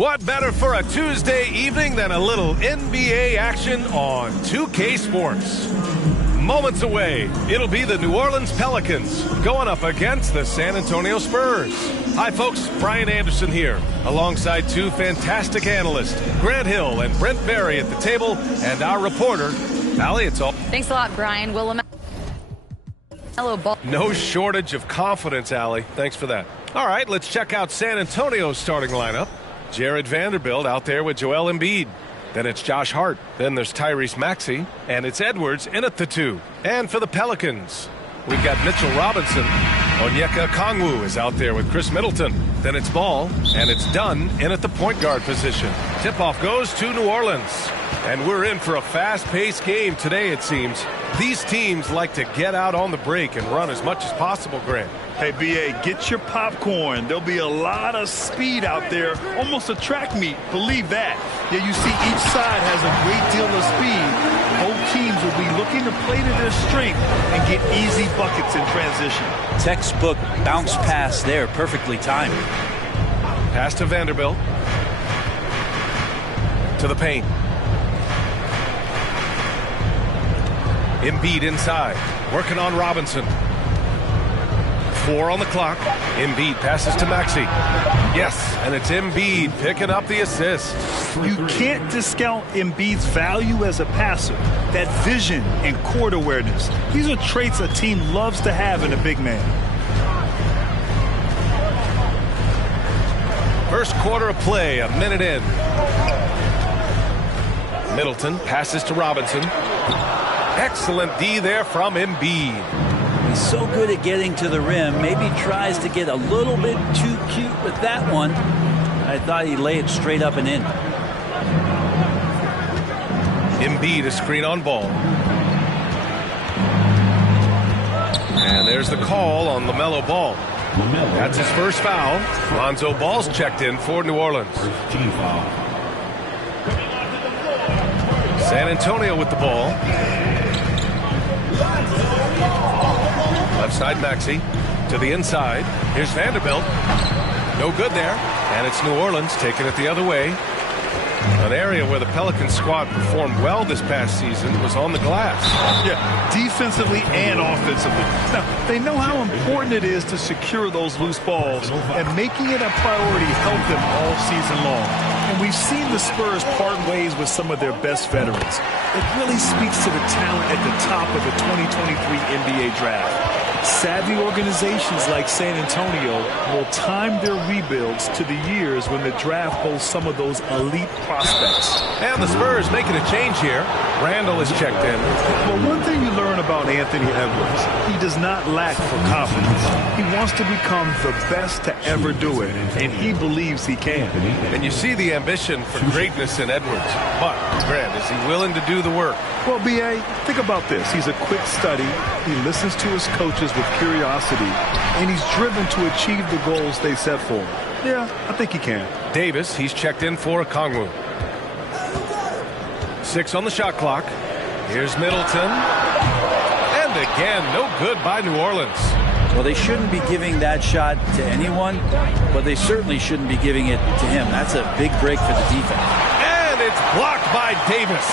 What better for a Tuesday evening than a little NBA action on 2K Sports? Moments away, it'll be the New Orleans Pelicans going up against the San Antonio Spurs. Hi, folks. Brian Anderson here, alongside two fantastic analysts, Grant Hill and Brent Berry at the table, and our reporter, Allie. It's all. Thanks a lot, Brian. No shortage of confidence, Allie. Thanks for that. All right, let's check out San Antonio's starting lineup. Jared Vanderbilt out there with Joel Embiid. Then it's Josh Hart. Then there's Tyrese Maxey. And it's Edwards in at the 2. And for the Pelicans, we've got Mitchell Robinson. Onyeka Okongwu is out there with Chris Middleton. Then it's Ball. And it's Dunn in at the point guard position. Tip-off goes to New Orleans. And we're in for a fast-paced game today, it seems. These teams like to get out on the break and run as much as possible, Grant. Hey, B.A., get your popcorn. There'll be a lot of speed out there, almost a track meet. Believe that. Yeah, you see each side has a great deal of speed. Both teams will be looking to play to their strength and get easy buckets in transition. Textbook bounce pass there, perfectly timed. Pass to Vanderbilt. To the paint. Embiid inside, working on Robinson. 4 on the clock. Embiid passes to Maxey. Yes, and it's Embiid picking up the assist. You can't discount Embiid's value as a passer. That vision and court awareness. These are traits a team loves to have in a big man. First quarter of play, a minute in. Middleton passes to Robinson. Excellent D there from Embiid. He's so good at getting to the rim. Maybe tries to get a little bit too cute with that one. I thought he'd lay it straight up and in. Embiid, a screen on Ball. And there's the call on LaMelo Ball. That's his first foul. Lonzo Ball's checked in for New Orleans. San Antonio with the ball. Left side Maxey to the inside. Here's Vanderbilt. No good there. And it's New Orleans taking it the other way. An area where the Pelicans squad performed well this past season was on the glass. Yeah, defensively and offensively. Now, they know how important it is to secure those loose balls, and making it a priority helped them all season long. And we've seen the Spurs part ways with some of their best veterans. It really speaks to the talent at the top of the 2023 NBA draft. Savvy organizations like San Antonio will time their rebuilds to the years when the draft holds some of those elite prospects. And the Spurs making a change here. Randall is checked in. Well, one thing you learn about Anthony Edwards, he does not lack for confidence. He wants to become the best to ever do it, and he believes he can. And you see the ambition for greatness in Edwards. But, Grant, is he willing to do the work? Well, B.A., think about this. He's a quick study. He listens to his coaches with curiosity, and he's driven to achieve the goals they set for him. Yeah, I think he can. Davis, he's checked in for Okongwu. 6 on the shot clock. Here's Middleton. And again, no good by New Orleans. Well, they shouldn't be giving that shot to anyone, but they certainly shouldn't be giving it to him. That's a big break for the defense. And it's blocked by Davis.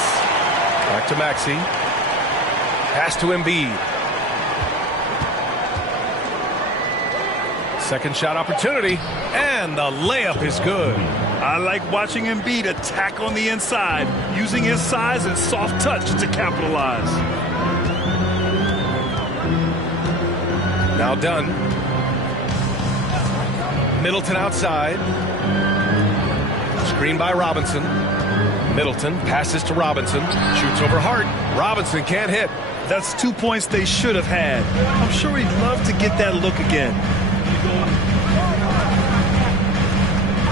Back to Maxey. Pass to Embiid. Second shot opportunity, and the layup is good. I like watching Embiid attack on the inside, using his size and soft touch to capitalize. Now done. Middleton outside. Screen by Robinson. Middleton passes to Robinson. Shoots over Hart. Robinson can't hit. That's 2 points they should have had. I'm sure he'd love to get that look again.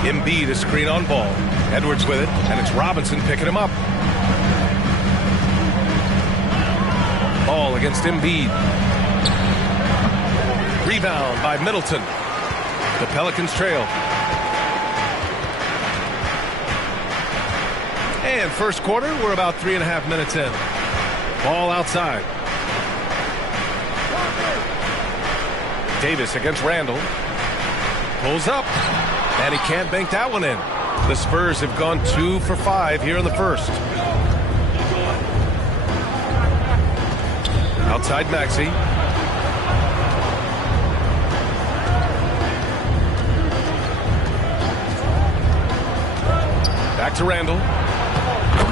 Embiid, a screen on Ball. Edwards with it, and it's Robinson picking him up. Ball against Embiid. Rebound by Middleton. The Pelicans trail. And first quarter, we're about 3.5 minutes in. Ball outside. Davis against Randall. Pulls up. And he can't bank that one in. The Spurs have gone 2 for 5 here in the first. Outside Maxey. Back to Randall.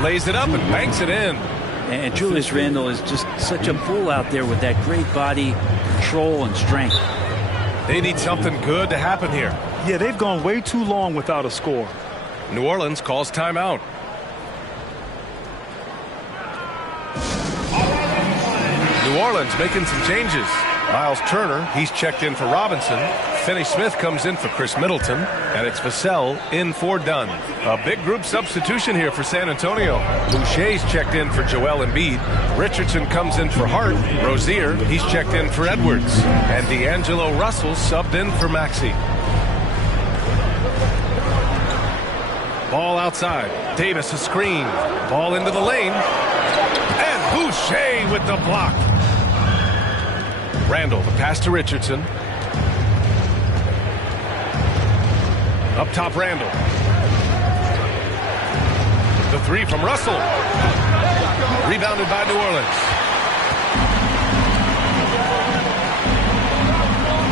Lays it up and banks it in. And Julius Randle is just such a bull out there with that great body control and strength. They need something good to happen here. Yeah, they've gone way too long without a score. New Orleans calls timeout. New Orleans making some changes. Miles Turner, he's checked in for Robinson. Finney Smith comes in for Chris Middleton. And it's Vassell in for Dunn. A big group substitution here for San Antonio. Boucher's checked in for Joel Embiid. Richardson comes in for Hart. Rozier, he's checked in for Edwards. And D'Angelo Russell subbed in for Maxey. Ball outside. Davis a screen. Ball into the lane. And Boucher with the block. Randall, the pass to Richardson. Up top, Randall. The three from Russell. Rebounded by New Orleans.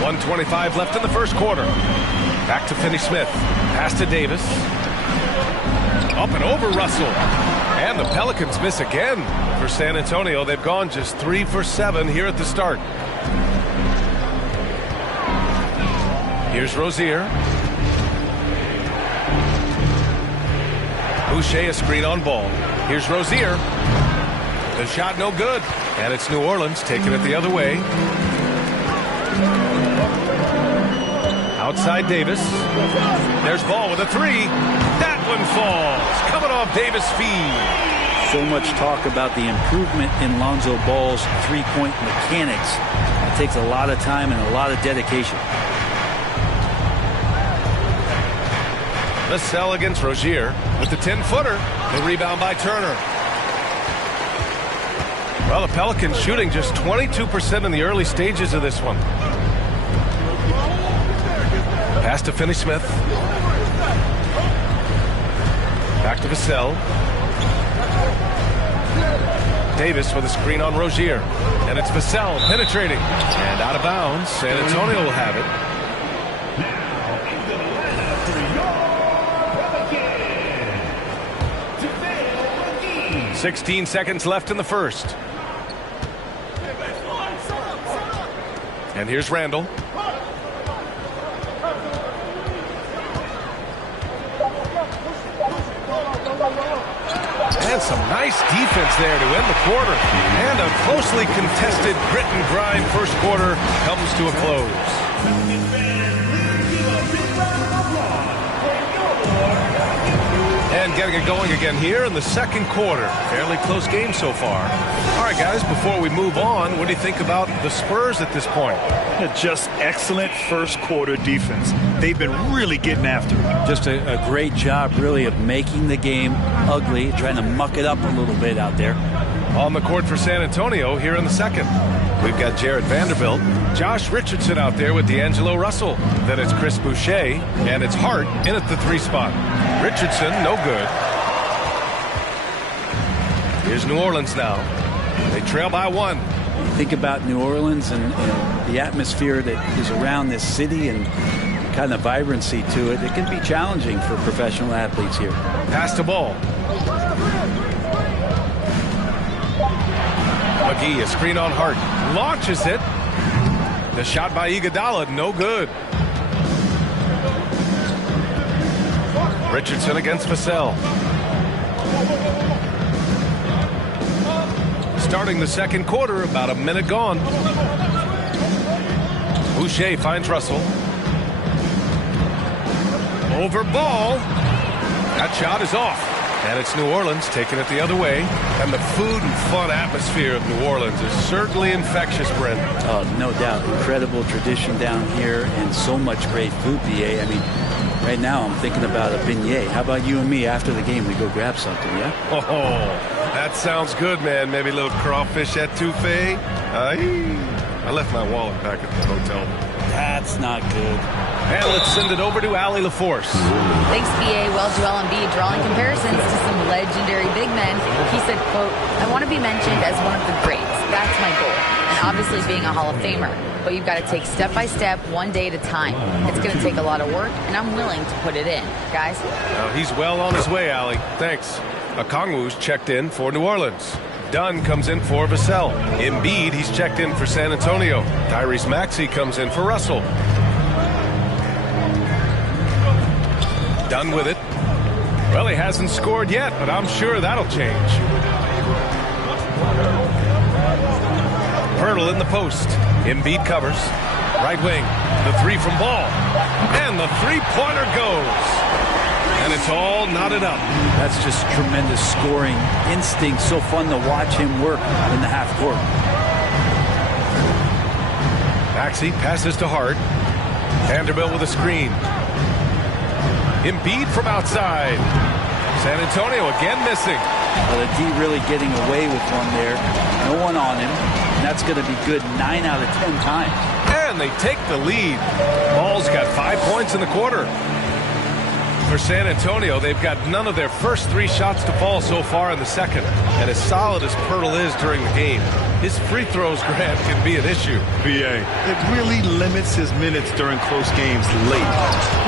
1:25 left in the first quarter. Back to Finney Smith. Pass to Davis. Up and over Russell. And the Pelicans miss again for San Antonio. They've gone just 3 for 7 here at the start. Here's Rozier. Boucher a screen on ball. Here's Rozier. The shot no good. And it's New Orleans taking it the other way. Outside Davis. There's Ball with a three. That one falls. Coming off Davis' feed. So much talk about the improvement in Lonzo Ball's three-point mechanics. It takes a lot of time and a lot of dedication. Vassell against Rozier with the 10-footer. The rebound by Turner. Well, the Pelicans shooting just 22% in the early stages of this one. Pass to Finney Smith. Back to Vassell. Davis with a screen on Rozier. And it's Vassell penetrating. And out of bounds. San Antonio will have it. 16 seconds left in the first. And here's Randall. And some nice defense there to end the quarter. And a closely contested grit and grind first quarter comes to a close. And getting it going again here in the second quarter. Fairly close game so far. All right, guys, before we move on, what do you think about the Spurs at this point? Just excellent first quarter defense. They've been really getting after it. Just a great job, really, of making the game ugly, trying to muck it up a little bit out there. On the court for San Antonio here in the second. We've got Jared Vanderbilt, Josh Richardson out there with D'Angelo Russell. Then it's Chris Boucher, and it's Hart in at the 3 spot. Richardson, no good. Here's New Orleans now. They trail by 1. You think about New Orleans and the atmosphere that is around this city and kind of vibrancy to it. It can be challenging for professional athletes here. Pass to Ball. McGee, a screen on Hart. Launches it. The shot by Iguodala, no good. Richardson against Vassell. Starting the second quarter, about a minute gone. Boucher finds Russell. Over Ball. That shot is off. And it's New Orleans taking it the other way. And the food and fun atmosphere of New Orleans is certainly infectious, Brent. Oh, no doubt. Incredible tradition down here and so much great food, BA. I mean, right now I'm thinking about a beignet. How about you and me after the game? We go grab something, yeah? Oh, that sounds good, man. Maybe a little crawfish etouffee. I left my wallet back at the hotel. That's not good. And let's send it over to Allie LaForce. Thanks, BA. Well, Joel Embiid drawing comparisons to some legendary big men. He said, quote, "I want to be mentioned as one of the greats. That's my goal. And obviously being a Hall of Famer. But you've got to take step by step, one day at a time. It's going to take a lot of work, and I'm willing to put it in. Guys?" He's well on his way, Allie. Thanks. Okongwu's checked in for New Orleans. Dunn comes in for Vassell. Embiid, he's checked in for San Antonio. Tyrese Maxey comes in for Russell. Dunn with it. Well, he hasn't scored yet, but I'm sure that'll change. Pirtle in the post. Embiid covers. Right wing. The three from Ball. And the three-pointer goes. And it's all knotted up. That's just tremendous scoring instinct. So fun to watch him work in the half court. Maxey passes to Hart. Vanderbilt with a screen. Embiid from outside. San Antonio again missing. Well, the D really getting away with one there. No one on him. And that's going to be good 9 out of 10 times. And they take the lead. Ball's got 5 points in the quarter. For San Antonio, they've got none of their first 3 shots to fall so far in the second. And as solid as Pirtle is during the game, his free throws, Grant, can be an issue. BA. It really limits his minutes during close games late.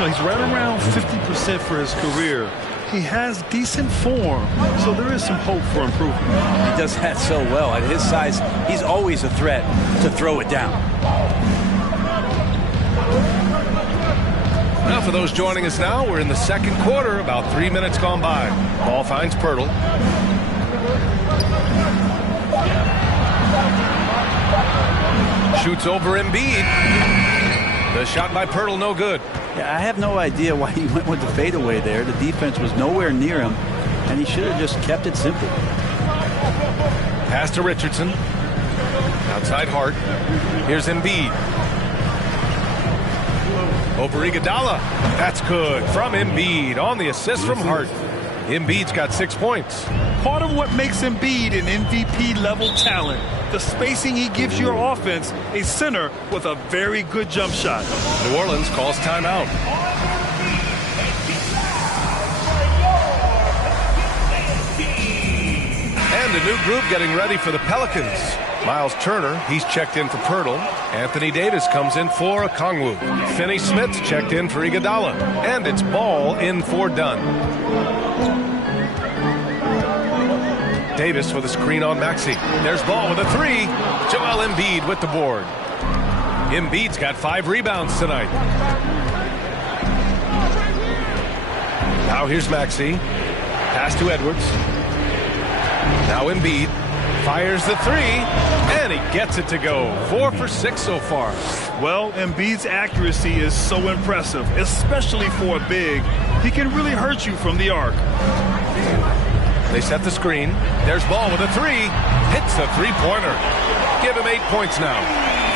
He's right around 50% for his career. He has decent form, so there is some hope for improvement. He does that so well. At his size, he's always a threat to throw it down. Now, for those joining us now, we're in the second quarter, about 3 minutes gone by. Ball finds Pirtle. Shoots over Embiid. The shot by Pirtle, no good. Yeah, I have no idea why he went with the fadeaway there. The defense was nowhere near him, and he should have just kept it simple. Pass to Richardson. Outside Hart. Here's Embiid. Over Iguodala. That's good from Embiid on the assist from Hart. Embiid's got 6 points. Part of what makes Embiid an MVP-level talent, the spacing he gives your offense, a center with a very good jump shot. New Orleans calls timeout. And a new group getting ready for the Pelicans. Miles Turner, he's checked in for Pirtle. Anthony Davis comes in for Okongwu. Finney-Smith's checked in for Iguodala. And it's Ball in for Dunn. Davis with a screen on Maxey. There's Ball with a 3. Joel Embiid with the board. Embiid's got 5 rebounds tonight. Now here's Maxey. Pass to Edwards. Now Embiid. Fires the 3, and he gets it to go. 4 for 6 so far. Well, Embiid's accuracy is so impressive, especially for a big. He can really hurt you from the arc. They set the screen. There's Ball with a 3. Hits a three-pointer. Give him 8 points now.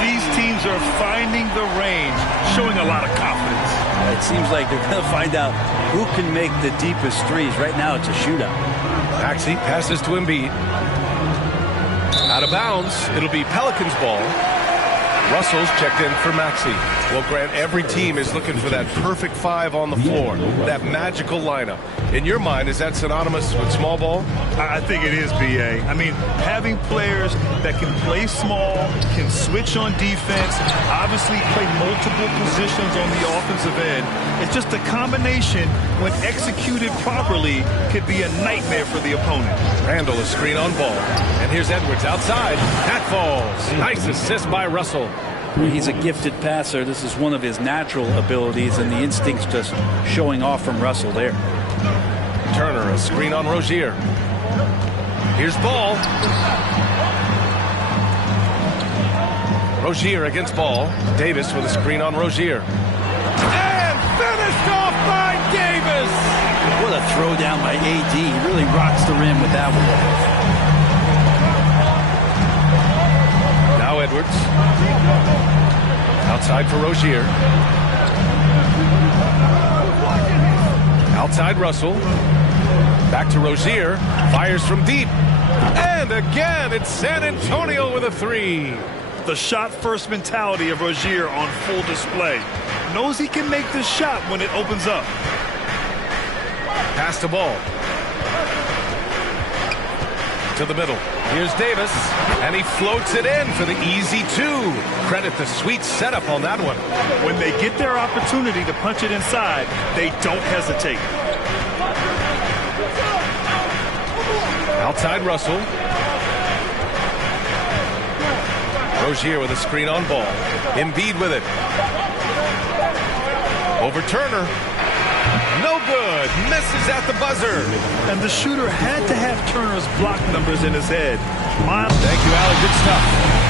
These teams are finding the range, showing a lot of confidence. It seems like they're going to find out who can make the deepest threes. Right now, it's a shootout. Maxey passes to Embiid. Out of bounds. It'll be Pelicans ball. Russell's checked in for Maxey. Well, Grant, every team is looking for that perfect 5 on the floor, that magical lineup. In your mind, is that synonymous with small ball? I think it is, BA. I mean, having players that can play small, can switch on defense, obviously play multiple positions on the offensive end. It's just a combination, when executed properly, could be a nightmare for the opponent. Randall is screen on Ball. And here's Edwards outside. That falls. Nice assist by Russell. He's a gifted passer. This is one of his natural abilities, and the instinct's just showing off from Russell there. Turner, a screen on Rozier. Here's Ball. Rozier against Ball. Davis with a screen on Rozier. And finished off by Davis! What a throw down by AD. He really rocks the rim with that one. Now Edwards. Outside for Rozier. Outside Russell. Back to Rozier. Fires from deep. And again, it's San Antonio with a 3. The shot-first mentality of Rozier on full display. Knows he can make the shot when it opens up. Pass the ball. To the middle. Here's Davis, and he floats it in for the easy two. Credit the sweet setup on that one. When they get their opportunity to punch it inside, they don't hesitate. Outside Russell. Rozier with a screen on ball. Embiid with it. Over Turner. No good. Misses at the buzzer. And the shooter had to have Turner's block numbers in his head. Thank you, Allie. Good stuff.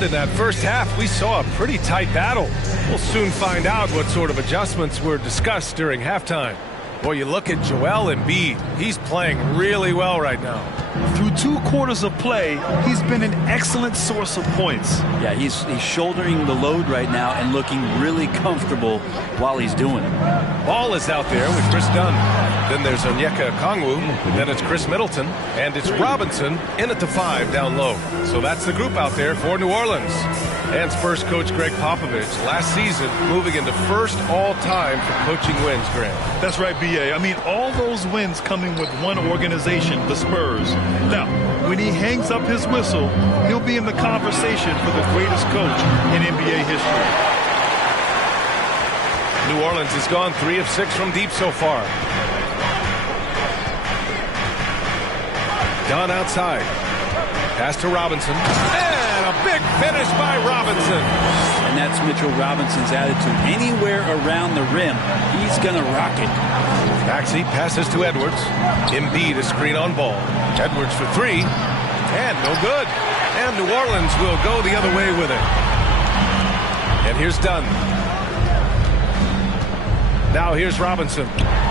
In that first half, we saw a pretty tight battle. We'll soon find out what sort of adjustments were discussed during halftime. Boy, you look at Joel Embiid. He's playing really well right now. Through 2 quarters of play, he's been an excellent source of points. Yeah, he's shouldering the load right now and looking really comfortable while he's doing it. Ball is out there with Chris Dunn. Then there's Onyeka Okongwu. Then it's Chris Middleton. And it's Robinson in at the 5 down low. So that's the group out there for New Orleans. And Spurs coach Greg Popovich last season moving into first all-time for coaching wins, Grant. That's right, B.A. I mean, all those wins coming with one organization, the Spurs. Now, when he hangs up his whistle, he'll be in the conversation for the greatest coach in NBA history. New Orleans has gone 3 of 6 from deep so far. Dunn outside. Pass to Robinson. And a big finish by Robinson. And that's Mitchell Robinson's attitude. Anywhere around the rim, he's going to rock it. Maxey passes to Edwards. Embiid a screen on ball. Edwards for 3. And no good. And New Orleans will go the other way with it. And here's Dunn. Now here's Robinson.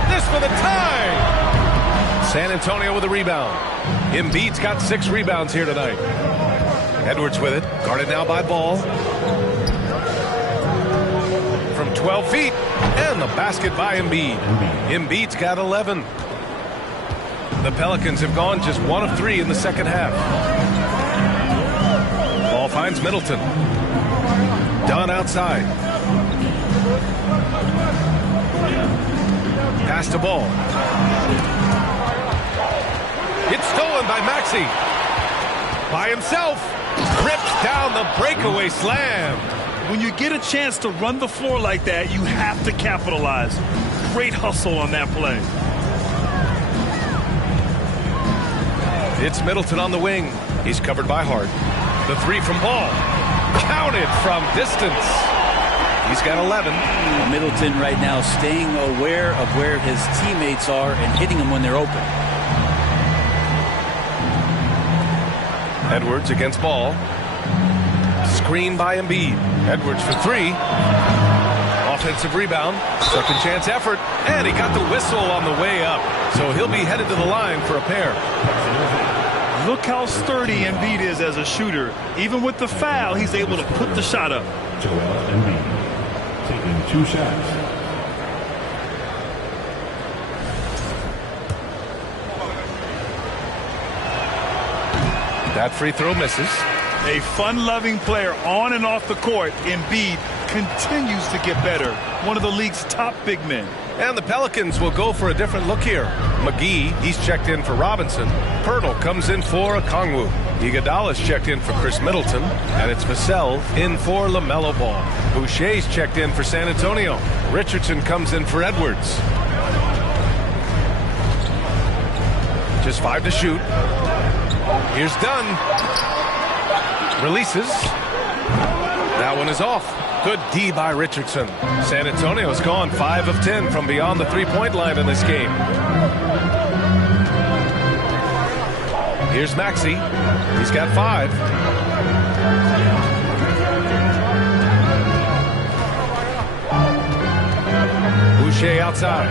This for the tie. San Antonio with a rebound. Embiid's got 6 rebounds here tonight. Edwards with it. Guarded now by Ball. From 12 feet. And the basket by Embiid. Embiid's got 11. The Pelicans have gone just 1 of 3 in the second half. Ball finds Middleton. Dunn outside. Pass to Ball. It's stolen by Maxey. By himself. Rips down the breakaway slam. When you get a chance to run the floor like that, you have to capitalize. Great hustle on that play. It's Middleton on the wing. He's covered by Hart. The 3 from Ball. Counted from distance. He's got 11. Middleton right now staying aware of where his teammates are and hitting them when they're open. Edwards against Ball. Screen by Embiid. Edwards for 3. Offensive rebound. Second chance effort. And he got the whistle on the way up. So he'll be headed to the line for a pair. Look how sturdy Embiid is as a shooter. Even with the foul, he's able to put the shot up. Joel Embiid taking 2 shots. That free throw misses. A fun-loving player on and off the court, Embiid continues to get better. One of the league's top big men. And the Pelicans will go for a different look here. McGee, he's checked in for Robinson. Pirtle comes in for Okongwu. Iguodala's checked in for Chris Middleton. And it's Vassell in for LaMelo Ball. Boucher's checked in for San Antonio. Richardson comes in for Edwards. Just 5 to shoot. Here's Dunn. Releases. That one is off. Good D by Richardson. San Antonio's gone 5 of 10 from beyond the 3-point line in this game. Here's Maxey. He's got 5. Boucher outside.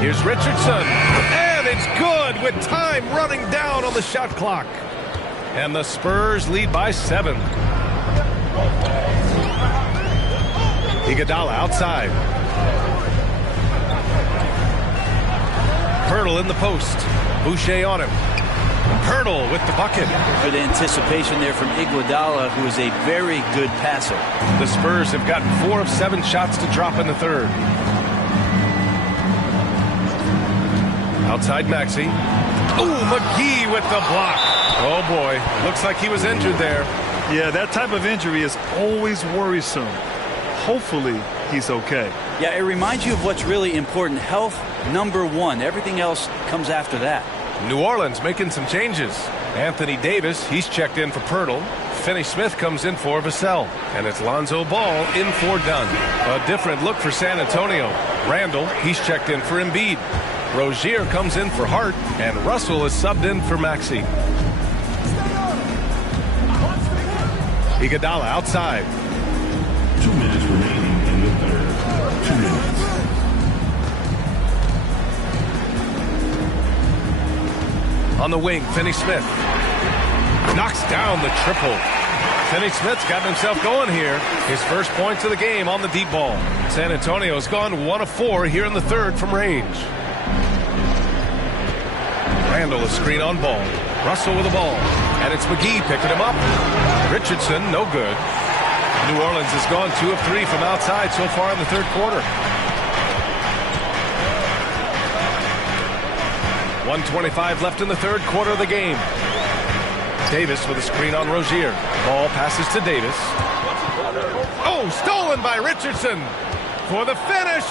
Here's Richardson. And it's good with time running down on the shot clock. And the Spurs lead by 7. Iguodala outside. Pirtle in the post. Boucher on him. Pirtle with the bucket. Good anticipation there from Iguodala, who is a very good passer. The Spurs have gotten 4 of 7 shots to drop in the third. Outside Maxey. Ooh, McGee with the block. Oh boy, looks like he was injured there. Yeah, that type of injury is always worrisome. Hopefully he's okay. Yeah, it reminds you of what's really important. Health, #1. Everything else comes after that. New Orleans making some changes. Anthony Davis, he's checked in for Pirtle. Finney-Smith comes in for Vassell. And it's Lonzo Ball in for Dunn. A different look for San Antonio. Randall, he's checked in for Embiid. Rozier comes in for Hart. And Russell is subbed in for Maxey. Iguodala outside. 2 minutes remaining in the third. 2 minutes. On the wing, Finney-Smith knocks down the triple. Finney-Smith's gotten himself going here. His first points of the game on the deep ball. San Antonio's gone 1 of 4 here in the third from range. Randall a screen on Ball. Russell with the ball. And it's McGee picking him up. Richardson, no good. New Orleans has gone 2 of 3 from outside so far in the third quarter. 1:25 left in the third quarter of the game. Davis with a screen on Rozier. Ball passes to Davis. Oh, stolen by Richardson for the finish.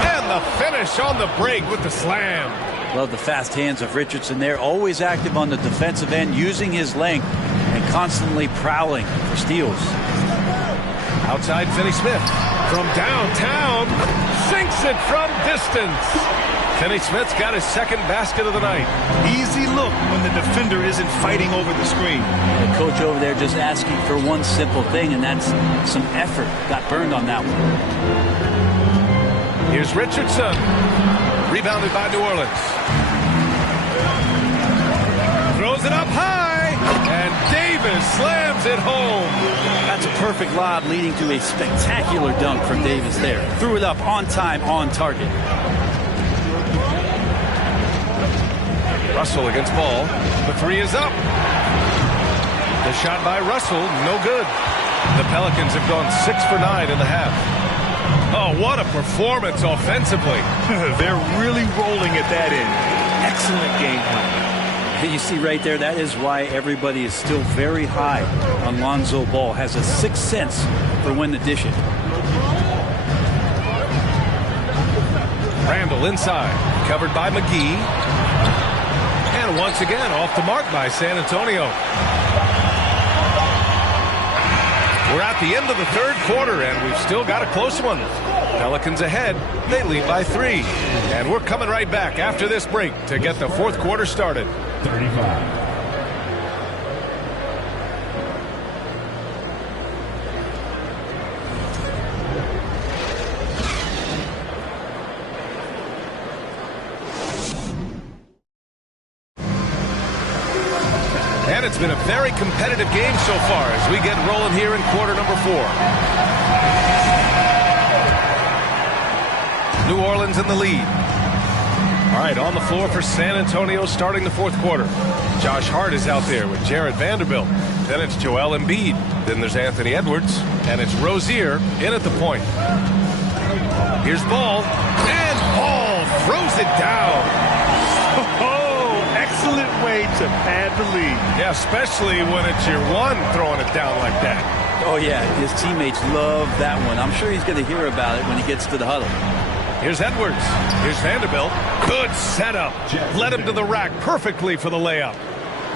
And the finish on the break with the slam. Love the fast hands of Richardson there. Always active on the defensive end, using his length and constantly prowling for steals. Outside Finney-Smith from downtown. Sinks it from distance. Finney-Smith's got his second basket of the night. Easy look when the defender isn't fighting over the screen. The coach over there just asking for one simple thing, and that's some effort. Got burned on that one. Here's Richardson. Rebounded by New Orleans. Throws it up high. And Davis slams it home. That's a perfect lob leading to a spectacular dunk from Davis there. Threw it up on time, on target. Russell against Ball. The 3 is up. The shot by Russell, no good. The Pelicans have gone 6 for 9 in the half. Oh, what a performance offensively. They're really rolling at that end. Excellent game plan. You see right there, that is why everybody is still very high on Lonzo Ball. Has a 6th sense for when to dish it. Randall inside. Covered by McGee. And once again, off the mark by San Antonio. We're at the end of the third quarter, and we've still got a close one. Pelicans ahead. They lead by 3. And we're coming right back after this break to get the fourth quarter started. 35. And it's been a very competitive game so far as we get rolling here in quarter number 4. New Orleans in the lead. All right, on the floor for San Antonio starting the fourth quarter. Josh Hart is out there with Jared Vanderbilt. Then it's Joel Embiid. Then there's Anthony Edwards. And it's Rozier in at the point. Here's Ball. And Ball throws it down. Excellent way to pad the lead. Yeah, especially when it's your one throwing it down like that. Oh, yeah, his teammates love that one. I'm sure he's going to hear about it when he gets to the huddle. Here's Edwards. Here's Vanderbilt. Good setup. Led him to the rack perfectly for the layup.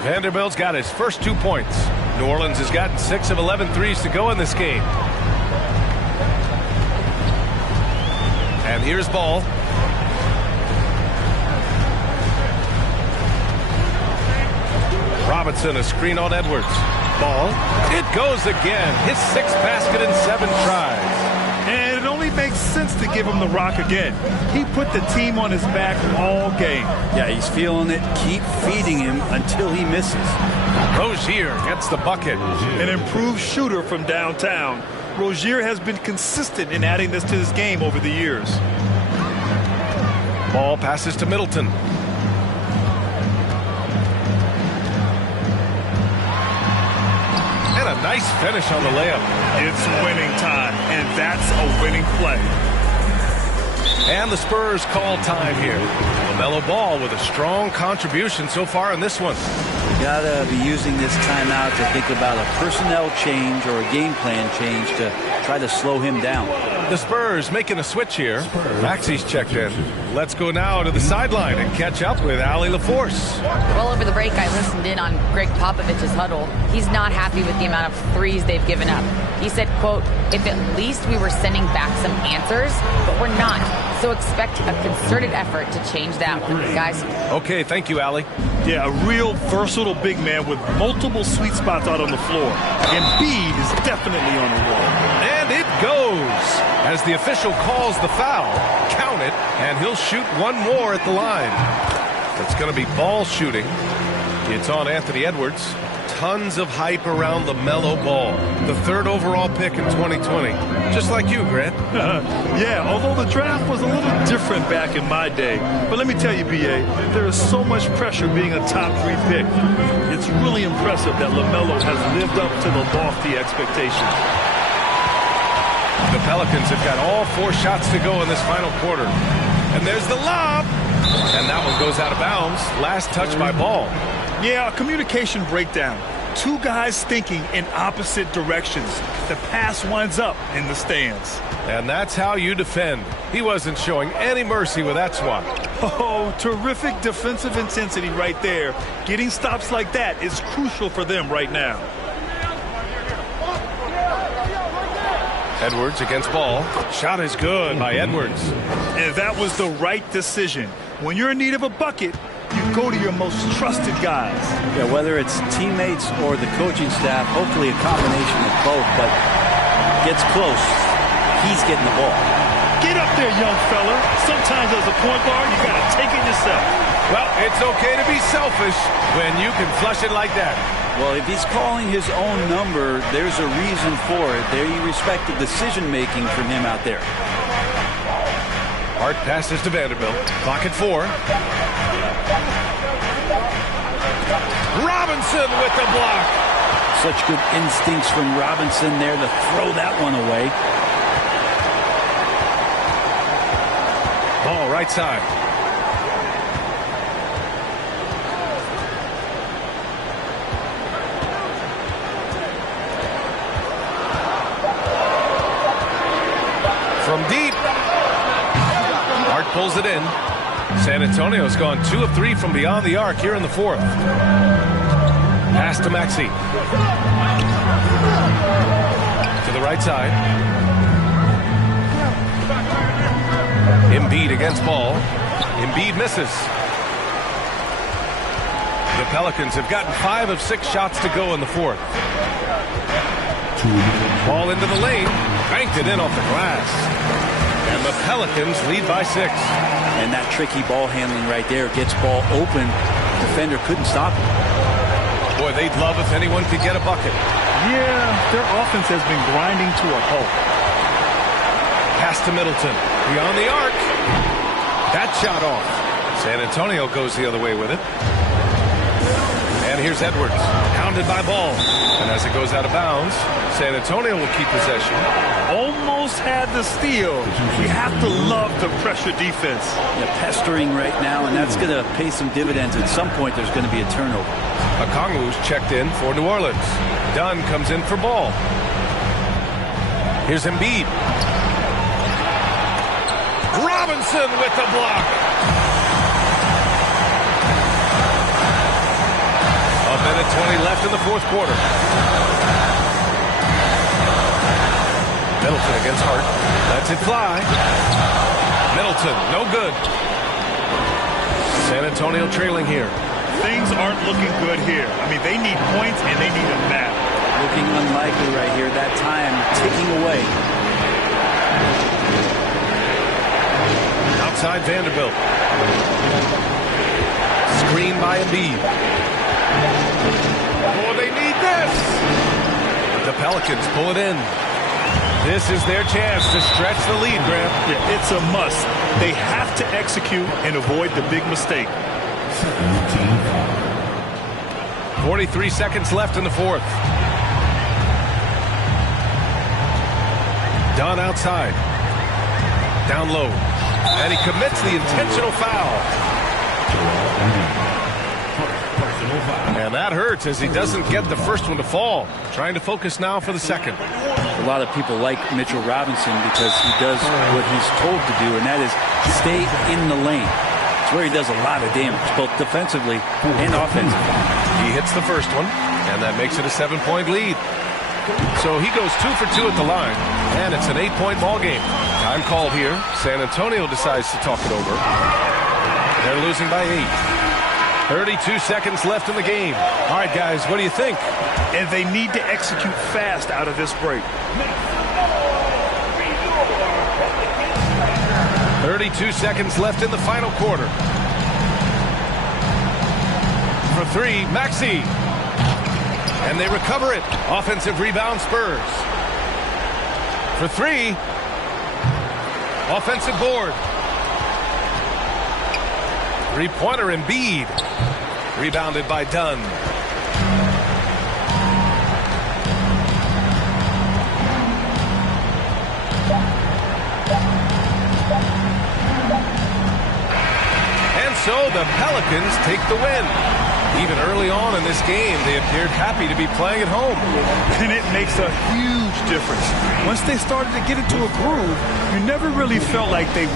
Vanderbilt's got his first 2 points. New Orleans has gotten 6 of 11 threes to go in this game. And here's Ball. Robinson, a screen on Edwards. Ball. It goes again. His 6th basket in 7 tries. And it only makes sense to give him the rock again. He put the team on his back all game. Yeah, he's feeling it. Keep feeding him until he misses. Rozier gets the bucket. An improved shooter from downtown. Rozier has been consistent in adding this to his game over the years. Ball passes to Middleton. And a nice finish on the layup. It's winning time, and that's a winning play. And the Spurs call time here. LaMelo Ball with a strong contribution so far in this one. You gotta be using this timeout to think about a personnel change or a game plan change to try to slow him down. The Spurs making a switch here. Maxi's checked in. Let's go now to the sideline and catch up with Allie LaForce. Well, over the break, I listened in on Greg Popovich's huddle. He's not happy with the amount of threes they've given up. He said, quote, if at least we were sending back some answers, but we're not. So expect a concerted effort to change that one, guys. Okay, thank you, Allie. Yeah, a real versatile big man with multiple sweet spots out on the floor. Embiid is definitely on the wall. And it goes. As the official calls the foul, count it, and he'll shoot one more at the line. It's going to be ball shooting. It's on Anthony Edwards. Tons of hype around LaMelo Ball, the third overall pick in 2020. Just like you, Grant. Yeah, although the draft was a little different back in my day. But let me tell you, B.A., there is so much pressure being a top 3 pick. It's really impressive that LaMelo has lived up to the lofty expectations. The Pelicans have got all 4 shots to go in this final quarter. And there's the lob. And that one goes out of bounds. Last touch by Ball. Yeah, a communication breakdown. 2 guys thinking in opposite directions. The pass winds up in the stands. And that's how you defend. He wasn't showing any mercy with that swat. Oh, terrific defensive intensity right there. Getting stops like that is crucial for them right now. Edwards against Ball. Shot is good by Edwards. And that was the right decision. When you're in need of a bucket, you go to your most trusted guys. Yeah, whether it's teammates or the coaching staff, hopefully a combination of both, but gets close, he's getting the ball. Get up there, young fella. Sometimes as a point guard, you got to take it yourself. Well, it's okay to be selfish when you can flush it like that. Well, if he's calling his own number, there's a reason for it. There you respect the decision-making from him out there. Hart passes to Vanderbilt. Clock at 4. Robinson with the block. Such good instincts from Robinson there to throw that one away. Ball right side. From deep. Hart pulls it in. San Antonio's gone 2 of 3 from beyond the arc here in the 4th. Pass to Maxey. To the right side. Embiid against Ball. Embiid misses. The Pelicans have gotten 5 of 6 shots to go in the 4th. Ball into the lane. Banked it in off the glass. And the Pelicans lead by 6. And that tricky ball handling right there gets Ball open. Defender couldn't stop him. Boy, they'd love if anyone could get a bucket. Yeah, their offense has been grinding to a halt. Pass to Middleton. Beyond the arc. That shot off. San Antonio goes the other way with it. And here's Edwards. Pounded by Ball. And as it goes out of bounds, San Antonio will keep possession. Almost had the steal. You have to love the pressure defense. They're pestering right now, and that's going to pay some dividends. At some point, there's going to be a turnover. Okongwu's checked in for New Orleans. Dunn comes in for Ball. Here's Embiid. Robinson with the block. A minute 20 left in the 4th quarter. Middleton against Hart. Lets it fly. Middleton, no good. San Antonio trailing here. Things aren't looking good here. I mean, they need points and they need a nap. Looking unlikely right here. That time ticking away. outside Vanderbilt. Screen by Embiid. Oh, they need this. The Pelicans pull it in. This is their chance to stretch the lead, Graham. Yeah, it's a must. They have to execute and avoid the big mistake. 43 seconds left in the fourth. Dunn outside. Down low. And he commits the intentional foul. And that hurts as he doesn't get the first one to fall. Trying to focus now for the second. A lot of people like Mitchell Robinson because he does what he's told to do, and that is stay in the lane. It's where he does a lot of damage, both defensively and offensively. He hits the first one, and that makes it a 7-point lead. So he goes 2 for 2 at the line, and it's an 8-point ball game. Time called here. San Antonio decides to talk it over. They're losing by 8. 32 seconds left in the game. All right, guys, what do you think? And they need to execute fast out of this break. 32 seconds left in the final quarter. For three, Maxey. And they recover it. Offensive rebound, Spurs. For three. Offensive board. Three-pointer, Embiid. Rebounded by Dunn. And so the Pelicans take the win. Even early on in this game, they appeared happy to be playing at home. And it makes a huge difference. Once they started to get into a groove, you never really felt like they...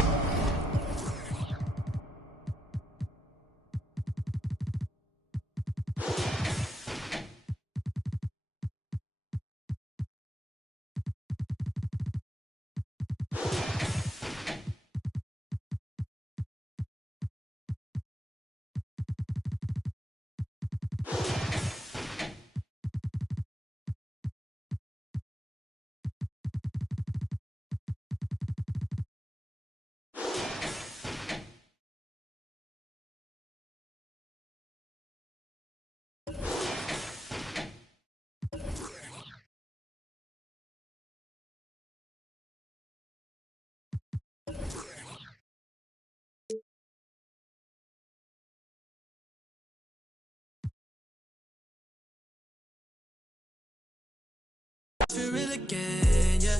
Feel it again, yeah.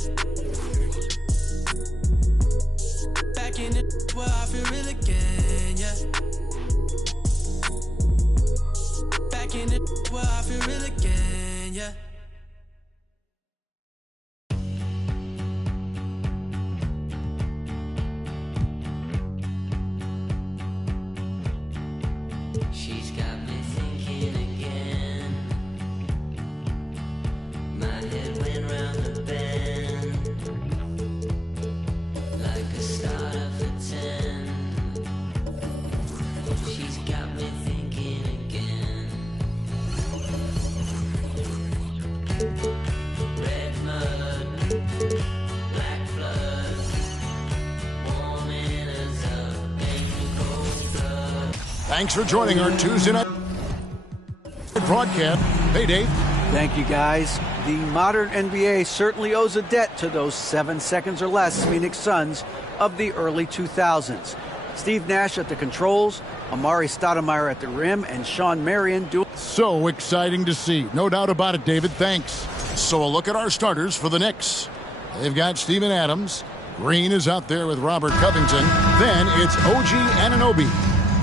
Back in it, well, I feel real again, yeah. Back in it, well, I feel real again, yeah. She's got me thinking again. My head went round the bend like a starter for 10. She's got me thinking again. Red mud, black blood, warming us up in cold blood. Thanks for joining our Tuesday night broadcast. Hey, Dave. Thank you, guys. The modern NBA certainly owes a debt to those 7 seconds or less Phoenix Suns of the early 2000s. Steve Nash at the controls, Amari Stoudemire at the rim, and Sean Marion doing... So exciting to see. No doubt about it, David. Thanks. So a look at our starters for the Knicks. They've got Steven Adams. Green is out there with Robert Covington. Then it's OG Anunoby.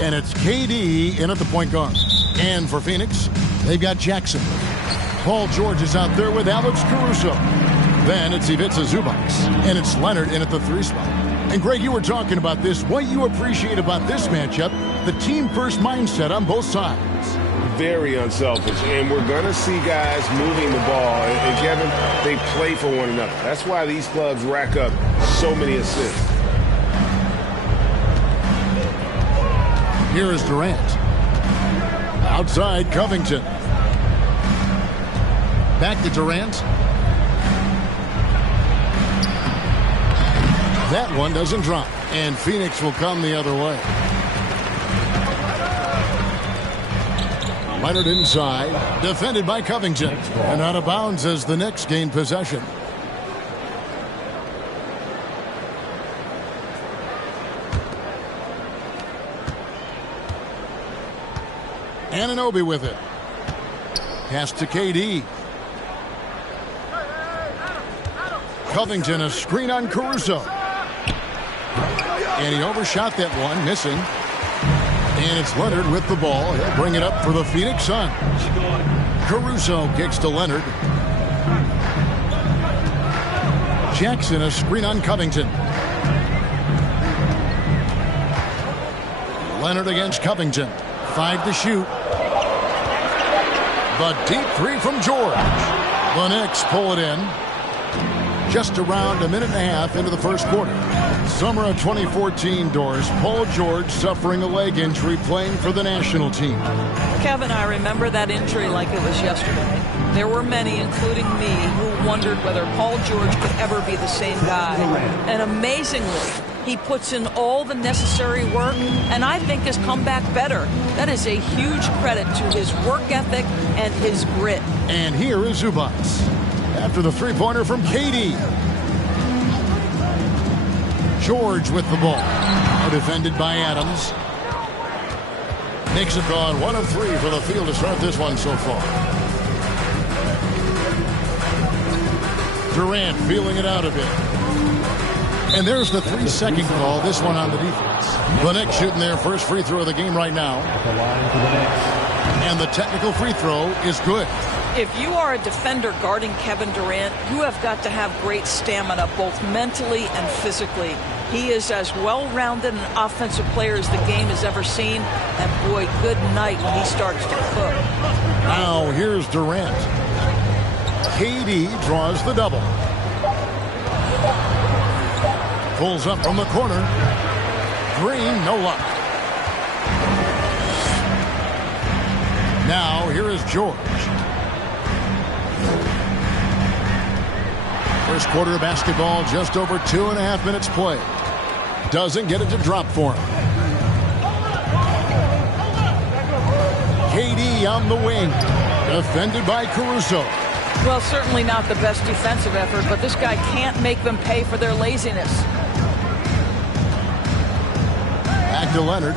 And it's KD in at the point guard. And for Phoenix, they've got Jackson. Paul George is out there with Alex Caruso. Then it's Ivica Zubac. And it's Leonard in at the 3 spot. And Greg, you were talking about this. What you appreciate about this matchup, the team-first mindset on both sides. Very unselfish. And we're going to see guys moving the ball. And Kevin, they play for one another. That's why these clubs rack up so many assists. Here is Durant. Outside, Covington. Back to Durant. That one doesn't drop, and Phoenix will come the other way. Leonard inside, defended by Covington, and out of bounds as the Knicks gain possession. Anunoby with it. Pass to KD. Covington, a screen on Caruso. And he overshot that one, missing. And it's Leonard with the ball. He'll bring it up for the Phoenix Suns. Caruso kicks to Leonard. Jackson, a screen on Covington. Leonard against Covington. 5 to shoot. The deep three from George. The Knicks pull it in. Just around a minute and a half into the first quarter. Summer of 2014, Doris. Paul George suffering a leg injury playing for the national team. Kevin, I remember that injury like it was yesterday. There were many, including me, who wondered whether Paul George could ever be the same guy. And amazingly, he puts in all the necessary work, and I think has come back better. That is a huge credit to his work ethic and his grit. And here is Zubac. After the three-pointer from KD. George with the ball. Now defended by Adams. Knicks have gone 1 of 3 for the field to start this one so far. Durant feeling it out a bit. And there's the 3-second call, this one on the defense. The Knicks shooting their first free throw of the game right now. And the technical free throw is good. If you are a defender guarding Kevin Durant, you have got to have great stamina, both mentally and physically. He is as well-rounded an offensive player as the game has ever seen. And boy, good night when he starts to cook. Now here's Durant. KD draws the double. Pulls up from the corner. Green, no luck. Now here is George. First quarter of basketball, just over 2.5 minutes played. Doesn't get it to drop for him. KD on the wing. Defended by Caruso. Well, certainly not the best defensive effort, but this guy can't make them pay for their laziness. Back to Leonard.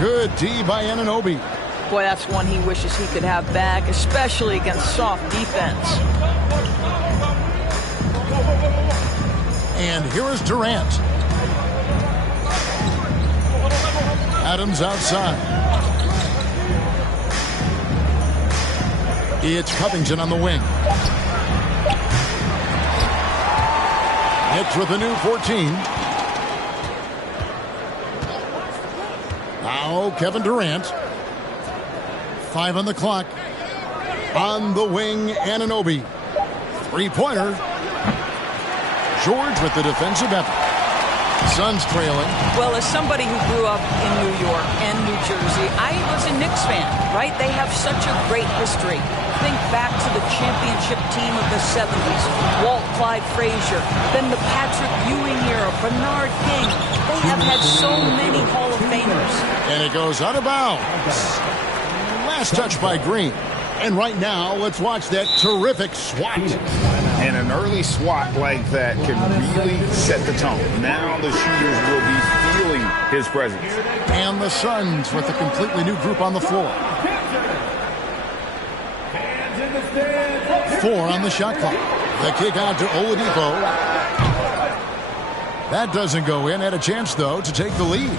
Good D by Anunoby. Boy, that's one he wishes he could have back, especially against soft defense. And here is Durant. Adams outside. It's Covington on the wing. Hits with a new 14. Now Kevin Durant. 5 on the clock. On the wing, Anunoby. Three-pointer. George with the defensive effort. Suns trailing. Well, as somebody who grew up in New York and New Jersey, I was a Knicks fan, right? They have such a great history. Think back to the championship team of the 70s. Walt Clyde Frazier. Then the Patrick Ewing era. Bernard King. They have had so many Hall of Famers. And it goes out of bounds. Last touch by Green. And right now, let's watch that terrific swat. And an early swat like that can really set the tone. Now the shooters will be feeling his presence. And the Suns with a completely new group on the floor. 4 on the shot clock. The kick out to Oladipo. That doesn't go in. Had a chance, though, to take the lead.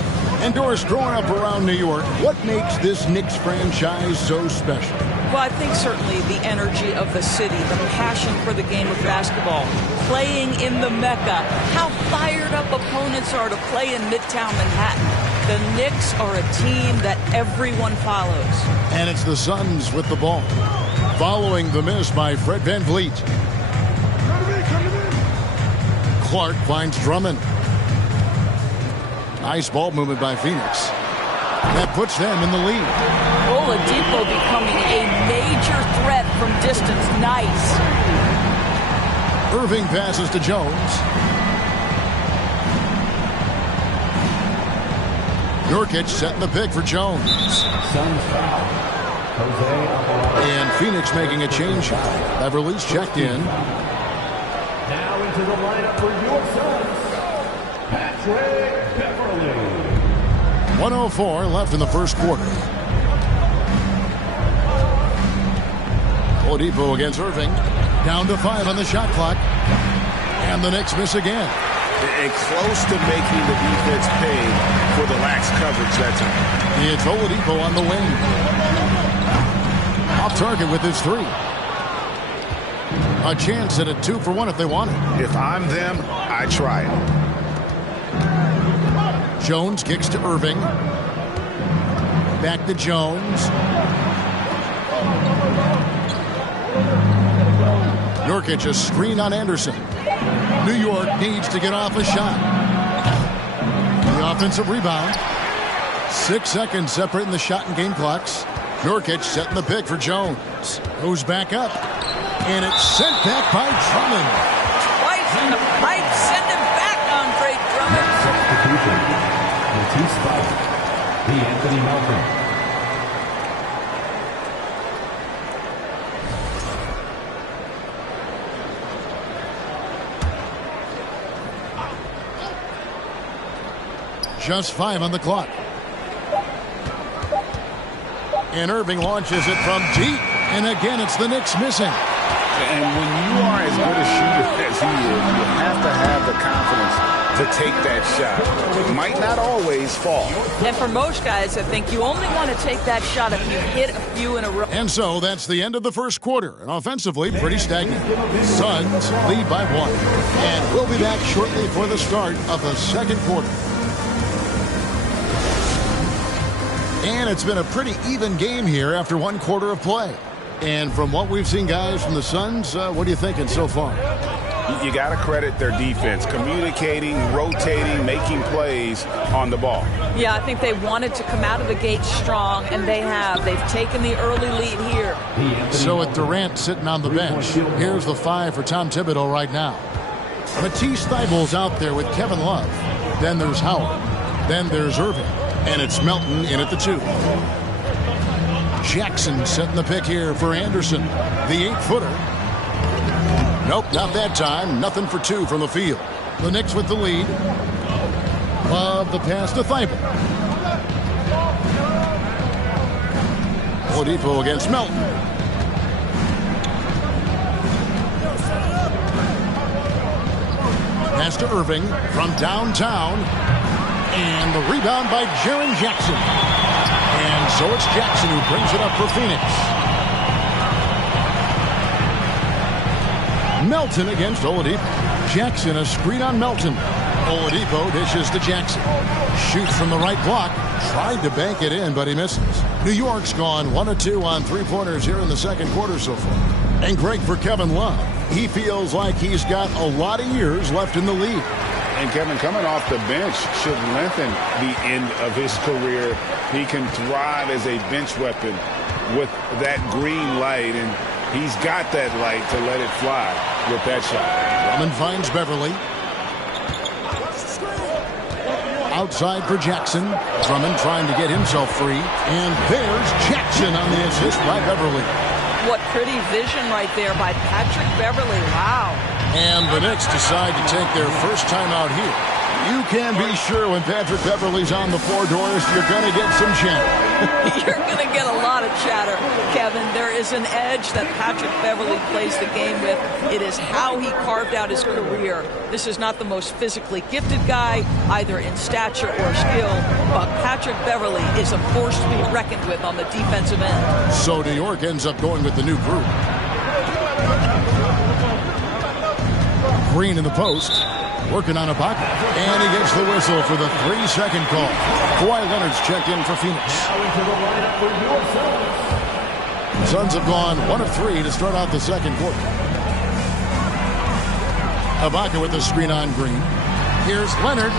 And Doris, growing up around New York, what makes this Knicks franchise so special? Well, I think certainly the energy of the city, the passion for the game of basketball, playing in the Mecca, how fired up opponents are to play in Midtown Manhattan. The Knicks are a team that everyone follows. And it's the Suns with the ball. Following the miss by Fred VanVleet. Clark finds Drummond. Nice ball movement by Phoenix. That puts them in the lead. Oladipo becoming a major threat from distance, ice. Irving passes to Jones. Nurkic setting the pick for Jones. And Phoenix making a change. Beverly's checked in. Now into the lineup for your Suns, Patrick Beverly. 1:04 left in the first quarter. Oladipo against Irving. Down to 5 on the shot clock. And the Knicks miss again. And close to making the defense pay for the lax coverage that time. It's Oladipo on the wing. Off target with his 3. A chance at a 2-for-1 if they want it. If I'm them, I try it. Jones kicks to Irving. Back to Jones. Nurkic a screen on Anderson. New York needs to get off a shot. The offensive rebound. 6 seconds separating the shot and game clocks. Nurkic setting the pick for Jones. Goes back up. And it's sent back by Drummond. Twice in the pipe. Send him back, Andre Drummond. Substitution. Matisse Thybulle. The Anthony Melton. Just 5 on the clock. And Irving launches it from deep. And again, it's the Knicks missing. And when you are as good a shooter as he is, you have to have the confidence to take that shot. It might not always fall. And for most guys, I think you only want to take that shot if you hit a few in a row. And so that's the end of the first quarter. And offensively, pretty stagnant. Suns lead by 1. And we'll be back shortly for the start of the second quarter. And it's been a pretty even game here after 1 quarter of play. And from what we've seen, guys, from the Suns, what are you thinking so far? You got to credit their defense, communicating, rotating, making plays on the ball. Yeah, I think they wanted to come out of the gate strong, and they have. They've taken the early lead here. So with Durant sitting on the bench, here's the 5 for Tom Thibodeau right now. Matisse Thybulle's out there with Kevin Love. Then there's Howard. Then there's Irving. And it's Melton in at the 2. Jackson setting the pick here for Anderson. The 8-footer. Nope, not that time. Nothing for 2 from the field. The Knicks with the lead. Love the pass to Thybulle. Oladipo against Melton. Pass to Irving from downtown. And the rebound by Jaren Jackson. And so it's Jackson who brings it up for Phoenix. Melton against Oladipo. Jackson a screen on Melton. Oladipo dishes to Jackson. Shoots from the right block. Tried to bank it in, but he misses. New York's gone 1 of 2 on 3-pointers here in the second quarter so far. And great for Kevin Love. He feels like he's got a lot of years left in the league. And Kevin, coming off the bench should lengthen the end of his career. He can thrive as a bench weapon with that green light, and he's got that light to let it fly with that shot. Drummond finds Beverly. Outside for Jackson. Drummond trying to get himself free. And there's Jackson on the assist by Beverly. What pretty vision right there by Patrick Beverly. Wow. And the Knicks decide to take their first time out here. You can be sure when Patrick Beverly's on the floor, Doris, you're going to get some chatter. You're going to get a lot of chatter, Kevin. There is an edge that Patrick Beverly plays the game with. It is how he carved out his career. This is not the most physically gifted guy, either in stature or skill, but Patrick Beverly is a force to be reckoned with on the defensive end. So New York ends up going with the new group. Green in the post. Working on Ibaka. And he gets the whistle for the 3-second call. Kawhi Leonard's checked in for Phoenix. Suns have gone 1 of 3 to start out the second quarter. Ibaka with the screen on Green. Here's Leonard.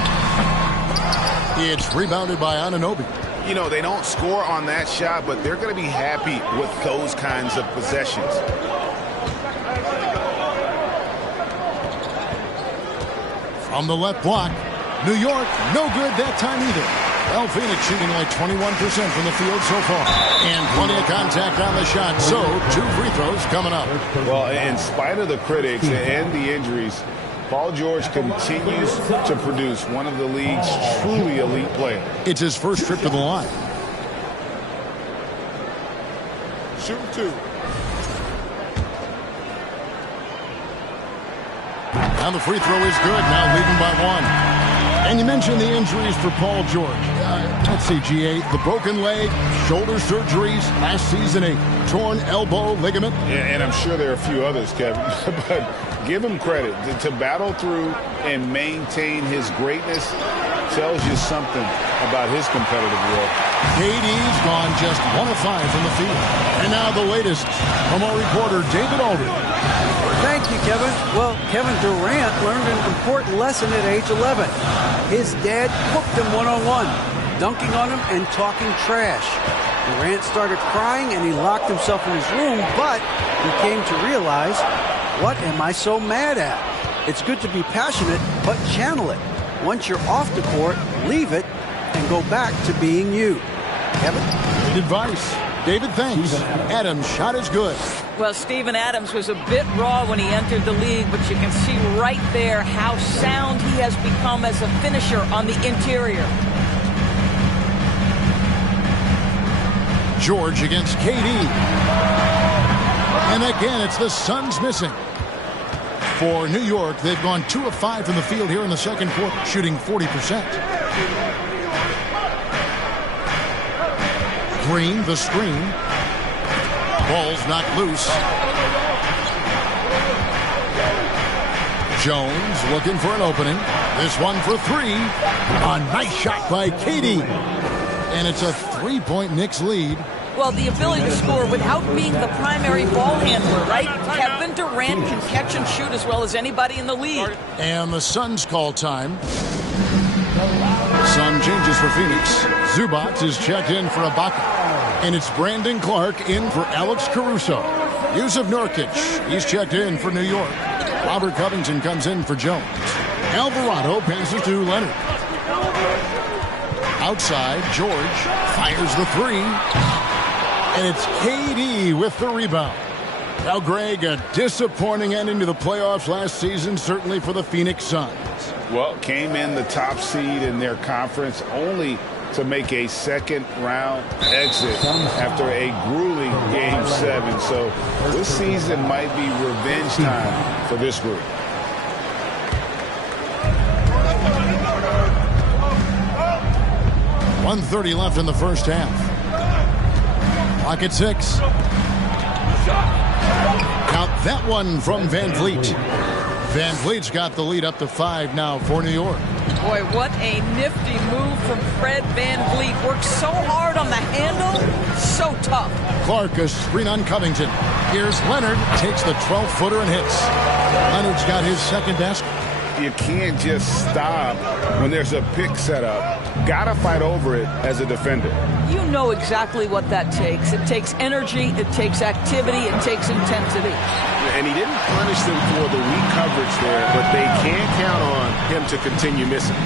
It's rebounded by Anunoby. You know, they don't score on that shot, but they're going to be happy with those kinds of possessions. From the left block, New York, no good that time either. Well, Phoenix shooting like 21% from the field so far. And plenty of contact on the shot, so 2 free throws coming up. Well, in spite of the critics and the injuries, Paul George continues to produce one of the league's truly elite players. It's his first trip to the line. Shoot 2. Now the free throw is good, now leading by 1. And you mentioned the injuries for Paul George. Let's see, GA, the broken leg, shoulder surgeries, last season a torn elbow ligament. Yeah, and I'm sure there are a few others, Kevin, but give him credit. To battle through and maintain his greatness tells you something about his competitive work. KD's gone just 1 of 5 from the field. And now the latest from our reporter, David Aldridge. Thank you, Kevin. Well, Kevin Durant learned an important lesson at age 11. His dad hooked him one-on-one, dunking on him and talking trash. Durant started crying and he locked himself in his room, but he came to realize, what am I so mad at? It's good to be passionate, but channel it. Once you're off the court, leave it and go back to being you. Kevin? Good advice. David, thanks. Adams' shot is good. Well, Steven Adams was a bit raw when he entered the league, but you can see right there how sound he has become as a finisher on the interior. George against KD. And again, it's the Suns missing. For New York, they've gone 2 of 5 from the field here in the second quarter, shooting 40%. Green, the screen. Ball's knocked loose. Jones looking for an opening. This one for 3. A nice shot by KD. And it's a 3-point Knicks lead. Well, the ability to score without being the primary ball handler, right? Kevin Durant can catch and shoot as well as anybody in the league. And the Suns call time. Some changes for Phoenix. Zubac is checked in for Ibaka. And it's Brandon Clark in for Alex Caruso. Yusuf Nurkic, he's checked in for New York. Robert Covington comes in for Jones. Alvarado passes to Leonard. Outside, George fires the 3. And it's KD with the rebound. Now, Greg, a disappointing ending to the playoffs last season, certainly for the Phoenix Suns. Well, came in the top seed in their conference, only to make a second-round exit after a grueling Game 7. So this season might be revenge time for this group. .130 left in the first half. Clock at 6. Count that one from Van Vliet. Van Vliet's got the lead up to 5 now for New York. Boy, what a nifty move from Fred Van Vliet. Works so hard on the handle, so tough. Clark, a screen on Covington. Here's Leonard, takes the 12-footer and hits. Leonard's got his second basket. You can't just stop when there's a pick set up. Gotta fight over it as a defender. You know exactly what that takes. It takes energy, it takes activity, it takes intensity. And he didn't punish them for the weak coverage there, but they can't count on him to continue missing.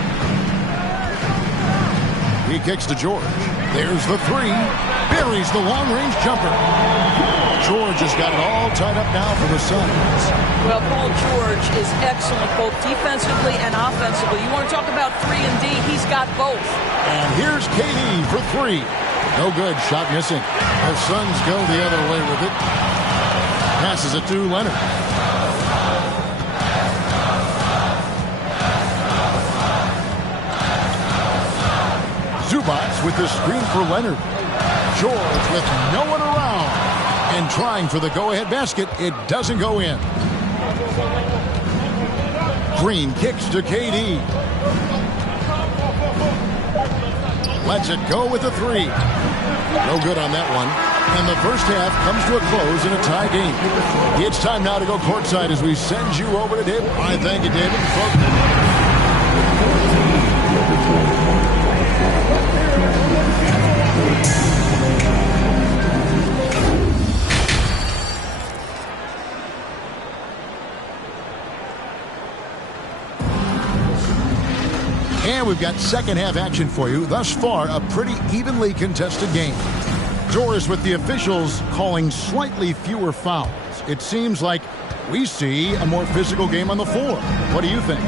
He kicks to George. There's the 3. Buries the long-range jumper. George has got it all tied up now for the Suns. Well, Paul George is excellent both defensively and offensively. You want to talk about 3 and D, he's got both. And here's KD for 3. No good. Shot missing. The Suns go the other way with it. Passes it to Leonard. Zubac with the screen for Leonard. George with no one around. And trying for the go-ahead basket. It doesn't go in. Green kicks to KD. Lets it go with the 3. No good on that one. And the first half comes to a close in a tie game. It's time now to go courtside as we send you over to David. All right, thank you, David. we've got second half action for you. Thus far, a pretty evenly contested game. Doris with the officials calling slightly fewer fouls. It seems like we see a more physical game on the floor. What do you think?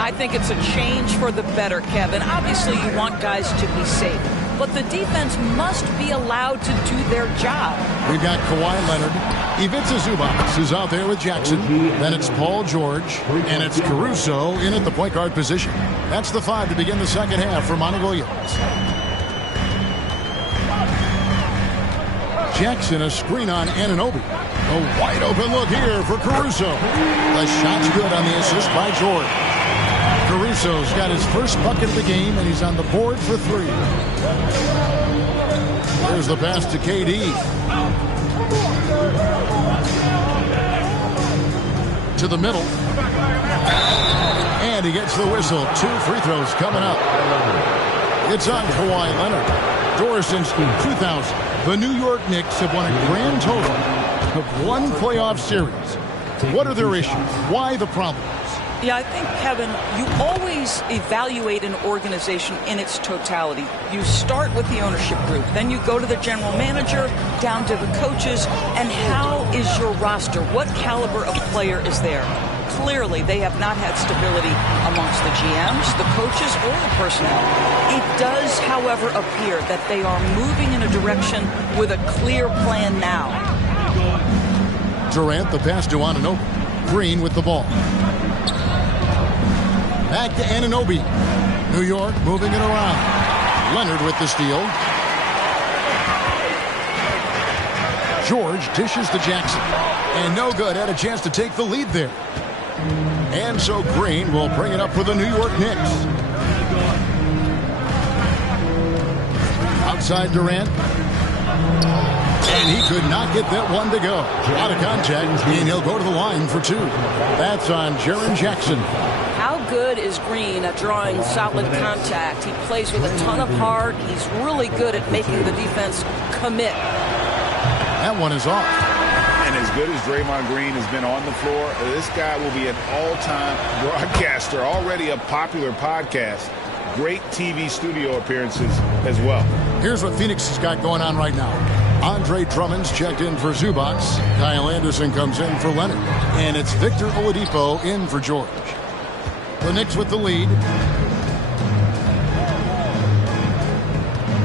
I think it's a change for the better, Kevin. Obviously, you want guys to be safe, but the defense must be allowed to do their job. We've got Kawhi Leonard. Ivica Zubac is out there with Jackson. Then it's Paul George, and it's Caruso in at the point guard position. That's the 5 to begin the second half for Monty Williams. Jackson, a screen on Anunoby. A wide open look here for Caruso. The shot's good on the assist by George. Caruso's got his first bucket of the game, and he's on the board for 3. There's the pass to KD. To the middle. And he gets the whistle. 2 free throws coming up. It's on Kawhi Leonard. Doris since 2000. The New York Knicks have won a grand total of 1 playoff series. What are their issues? Why the problems? Yeah, I think, Kevin, you always evaluate an organization in its totality. You start with the ownership group, then you go to the general manager, down to the coaches, and how is your roster? What caliber of player is there? Clearly, they have not had stability amongst the GMs, the coaches, or the personnel. It does, however, appear that they are moving in a direction with a clear plan now. Durant, the pass to Anunoby. Green with the ball. Back to Anunoby. New York moving it around. Leonard with the steal. George dishes to Jackson. And no good. Had a chance to take the lead there. And so Green will bring it up for the New York Knicks. Outside Durant. And he could not get that one to go. Out of contact, and he'll go to the line for 2. That's on Jaren Jackson. How good is Green at drawing solid contact? He plays with a ton of heart. He's really good at making the defense commit. That one is off. And as good as Draymond Green has been on the floor, this guy will be an all-time broadcaster, already a popular podcast. Great TV studio appearances as well. Here's what Phoenix has got going on right now. Andre Drummond's checked in for Zubac. Kyle Anderson comes in for Leonard. And it's Victor Oladipo in for George. The Knicks with the lead.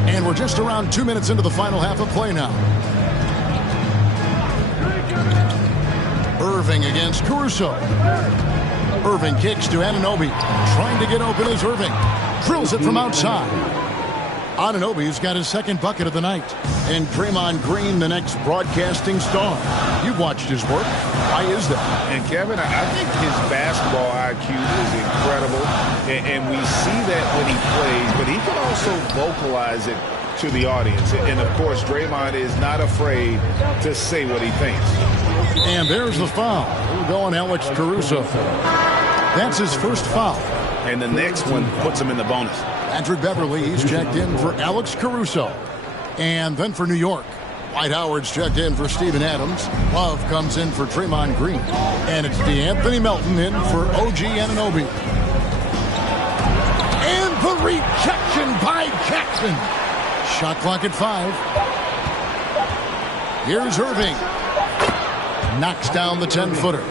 And we're just around 2 minutes into the final half of play now. Irving against Caruso. Irving kicks to Anunoby. Trying to get open is Irving. Drills it from outside. Anunoby's got his second bucket of the night. And Draymond Green, the next broadcasting star. You've watched his work. Why is that? And Kevin, I think his basketball IQ is incredible. And we see that when he plays, but he can also vocalize it to the audience. And of course, Draymond is not afraid to say what he thinks. And there's the foul. We're going Alex Caruso. That's his first foul. And the next one puts him in the bonus. Patrick Beverly, he's checked in for Alex Caruso. And then for New York, Dwight Howard's checked in for Steven Adams. Love comes in for Draymond Green. And it's DeAnthony Melton in for OG Anunoby. And the rejection by Jackson. Shot clock at 5. Here's Irving. Knocks down the 10-footer.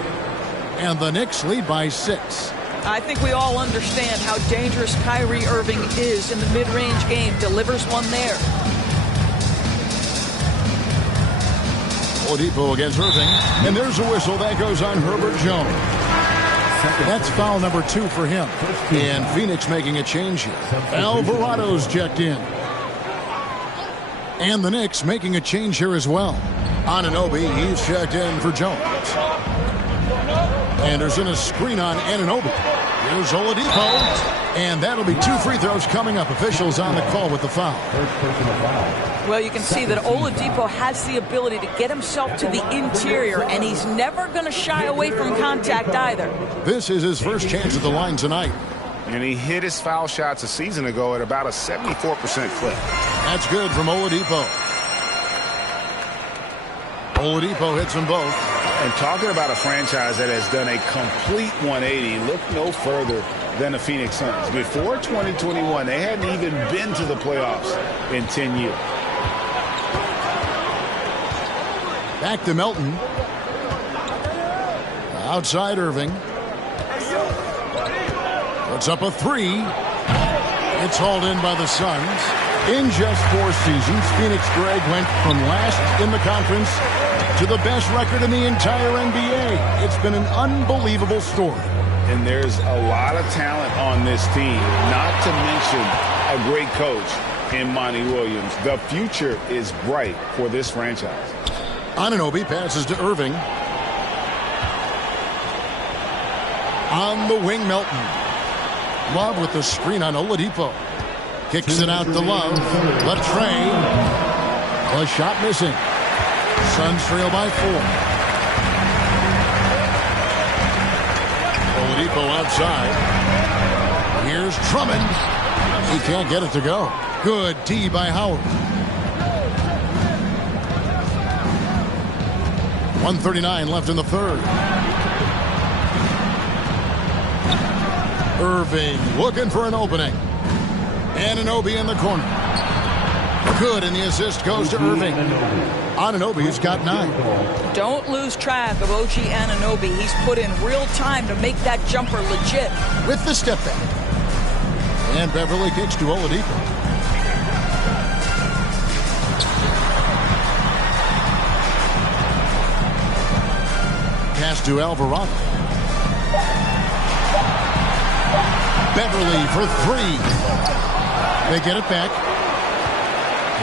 And the Knicks lead by 6. I think we all understand how dangerous Kyrie Irving is in the mid-range game. Delivers one there. Oladipo against Irving. And there's a whistle that goes on Herbert Jones. That's foul number 2 for him. And Phoenix making a change here. Alvarado's checked in. And the Knicks making a change here as well. Anunoby, he's checked in for Jones. Anderson, a screen on Anunoby. Here's Oladipo. And that'll be 2 free throws coming up. Officials on the call with the foul. Well, you can see that Oladipo has the ability to get himself to the interior, and he's never going to shy away from contact either. This is his first chance at the line tonight. And he hit his foul shots a season ago at about a 74% clip. That's good from Oladipo. Oladipo hits them both. And talking about a franchise that has done a complete 180, look no further than the Phoenix Suns. Before 2021, they hadn't even been to the playoffs in 10 years. Back to Melton. Outside Irving. Puts up a three. It's hauled in by the Suns. In just 4 seasons, Phoenix Greg went from last in the conference to the best record in the entire NBA. It's been an unbelievable story. And there's a lot of talent on this team, not to mention a great coach in Monty Williams. The future is bright for this franchise. Anunoby passes to Irving. On the wing, Melton. Love with the screen on Oladipo. Kicks it out to Love. Latrey. A shot missing. Suns trail by 4. Oladipo outside. Here's Drummond. He can't get it to go. Good D by Howard. 1:39 left in the third. Irving looking for an opening. Anunoby in the corner. Good, and the assist goes to Irving. Anunoby's got 9. Don't lose track of OG Anunoby. He's put in real time to make that jumper legit. With the step back. And Beverly kicks to Oladipo. Pass to Alvarado. Beverly for 3. They get it back.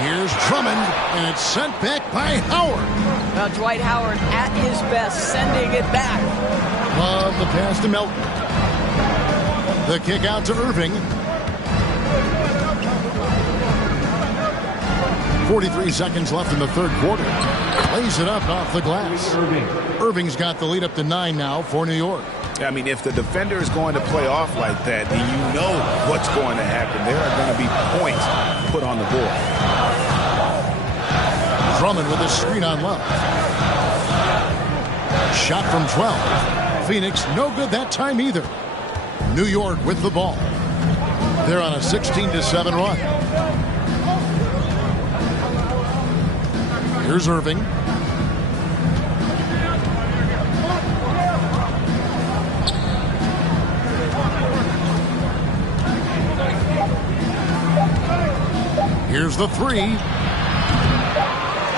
Here's Drummond, and it's sent back by Howard. Now Dwight Howard at his best, sending it back. Love the pass to Melton. The kick out to Irving. 43 seconds left in the third quarter. Lays it up off the glass. Irving's got the lead up to 9 now for New York. I mean, if the defender is going to play off like that, then you know what's going to happen. There are going to be points put on the board. Drummond with a screen on Love. Shot from 12. Phoenix no good that time either. New York with the ball. They're on a 16-7 run. Here's Irving. Here's the 3.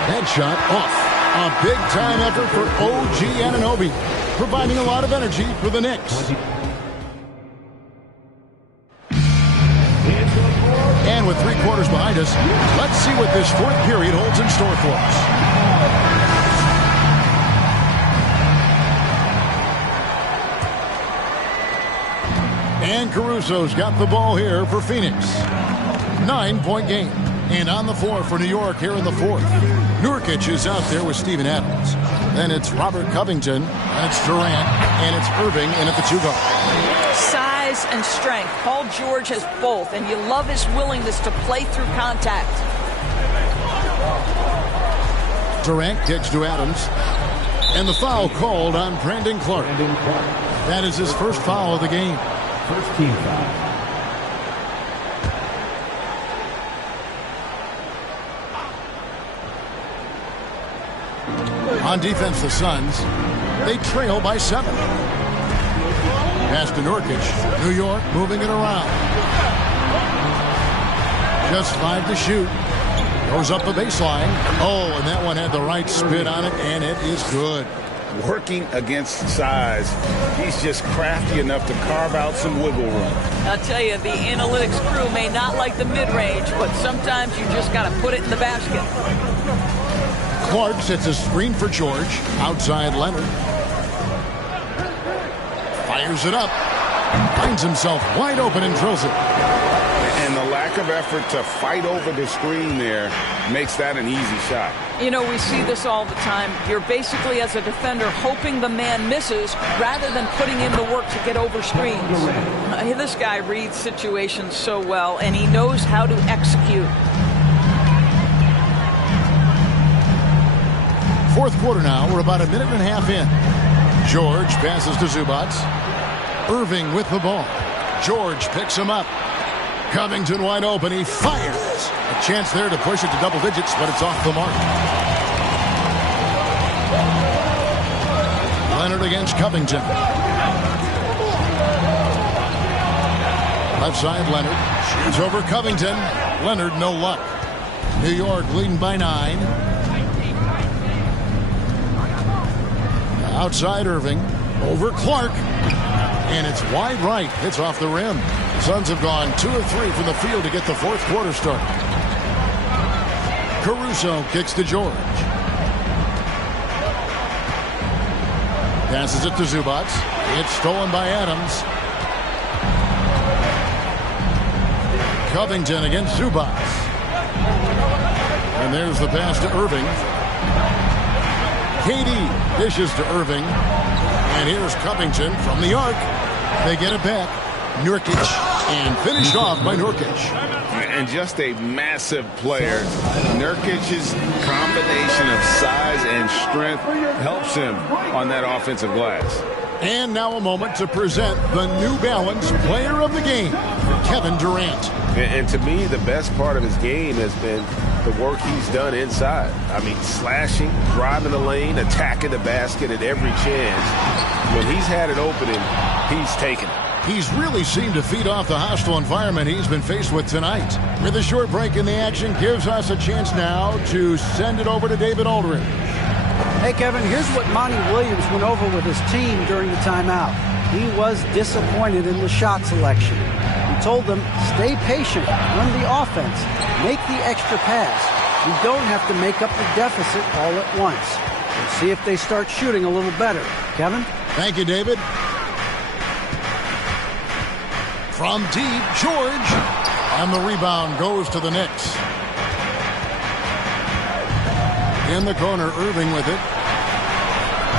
That shot off. A big-time effort for OG Anunoby, providing a lot of energy for the Knicks. And with 3 quarters behind us, let's see what this fourth period holds in store for us. And Caruso's got the ball here for Phoenix. 9-point game. And on the floor for New York here in the fourth. Nurkic is out there with Steven Adams. Then it's Robert Covington, and it's Durant, and it's Irving in at the 2 guard. Size and strength. Paul George has both, and you love his willingness to play through contact. Durant kicks to Adams. And the foul called on Brandon Clark. That is his first foul of the game. First team foul. On defense, the Suns, they trail by 7. Pass to Nurkic. New York moving it around. Just 5 to shoot. Goes up the baseline. Oh, and that one had the right spin on it, and it is good. Working against size, he's just crafty enough to carve out some wiggle room. I'll tell you, the analytics crew may not like the mid-range, but sometimes you just got to put it in the basket. Clark sets a screen for George. Outside Leonard. Fires it up. Finds himself wide open and drills it. And the lack of effort to fight over the screen there makes that an easy shot. You know, we see this all the time. You're basically, as a defender, hoping the man misses rather than putting in the work to get over screens. This guy reads situations so well, and he knows how to execute. Fourth quarter now. We're about a minute and a half in. George passes to Zubac. Irving with the ball. George picks him up. Covington wide open. He fires. A chance there to push it to double digits, but it's off the mark. Leonard against Covington. Left side, Leonard. Shoots over Covington. Leonard, no luck. New York leading by 9. Outside Irving. Over Clark. And it's wide right. Hits off the rim. The Suns have gone 2 of 3 from the field to get the fourth quarter started. Caruso kicks to George. Passes it to Zubac. It's stolen by Adams. Covington against Zubac. And there's the pass to Irving. KD dishes to Irving. And here's Covington from the arc. They get it back. Nurkic. And finished off by Nurkic. And just a massive player. Nurkic's combination of size and strength helps him on that offensive glass. And now a moment to present the New Balance Player of the Game, Kevin Durant. And to me, the best part of his game has been the work he's done inside. I mean, slashing, driving the lane, attacking the basket at every chance. When he's had an opening, he's taken it. He's really seemed to feed off the hostile environment he's been faced with tonight. With a short break in the action, gives us a chance now to send it over to David Aldridge. Hey, Kevin, here's what Monty Williams went over with his team during the timeout. He was disappointed in the shot selection. He told them, stay patient, run the offense, make the extra pass. You don't have to make up the deficit all at once. We'll see if they start shooting a little better. Kevin? Thank you, David. From deep, George. And the rebound goes to the Knicks. In the corner, Irving with it.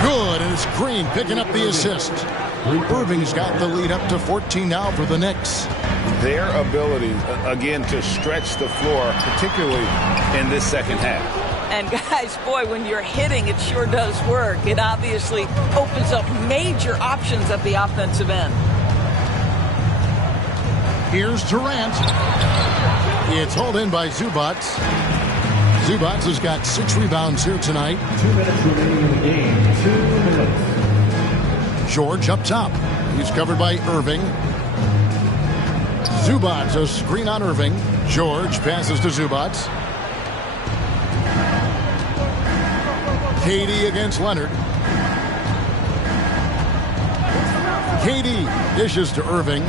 Good, and it's Green picking up the assist. Irving's got the lead up to 14 now for the Knicks. Their ability, again, to stretch the floor, particularly in this second half. And guys, boy, when you're hitting, it sure does work. It obviously opens up major options at the offensive end. Here's Durant. It's hauled in by Zubac. Zubac has got 6 rebounds here tonight. 2 minutes remaining in the game. 2 minutes. George up top. He's covered by Irving. Zubac, a screen on Irving. George passes to Zubac. KD against Leonard. KD dishes to Irving.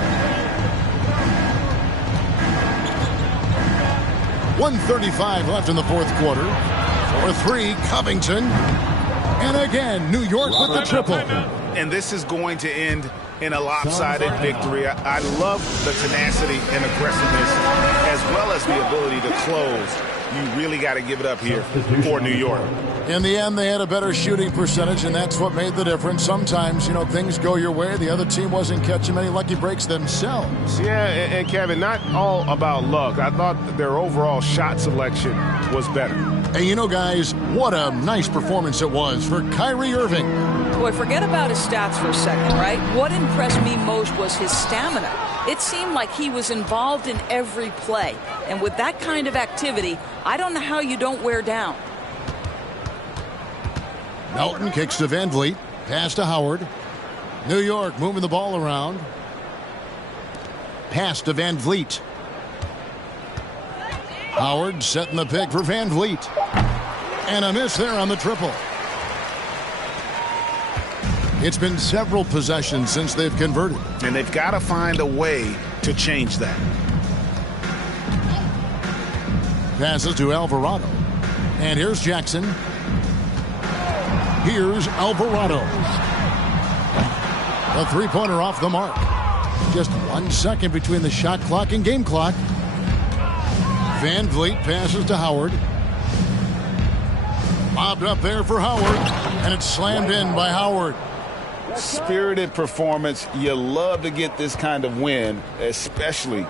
1:35 left in the fourth quarter. For 3, Covington. And again, New York with the triple. And this is going to end in a lopsided victory. I love the tenacity and aggressiveness as well as the ability to close. You really got to give it up here for New York. In the end, they had a better shooting percentage, and that's what made the difference. Sometimes, things go your way. The other team wasn't catching many lucky breaks themselves. Yeah, and Kevin, not all about luck. I thought their overall shot selection was better. And guys, what a nice performance it was for Kyrie Irving. Boy, forget about his stats for a second, right? What impressed me most was his stamina. It seemed like he was involved in every play. And with that kind of activity, I don't know how you don't wear down. Melton kicks to Van Vliet. Pass to Howard. New York moving the ball around. Pass to Van Vliet. Howard setting the pick for Van Vliet. And a miss there on the triple. It's been several possessions since they've converted. And they've got to find a way to change that. Passes to Alvarado. And here's Jackson. Here's Alvarado. The three-pointer off the mark. Just 1 second between the shot clock and game clock. Van Vliet passes to Howard. Lobbed up there for Howard. And it's slammed in by Howard. Spirited performance. You love to get this kind of win, especially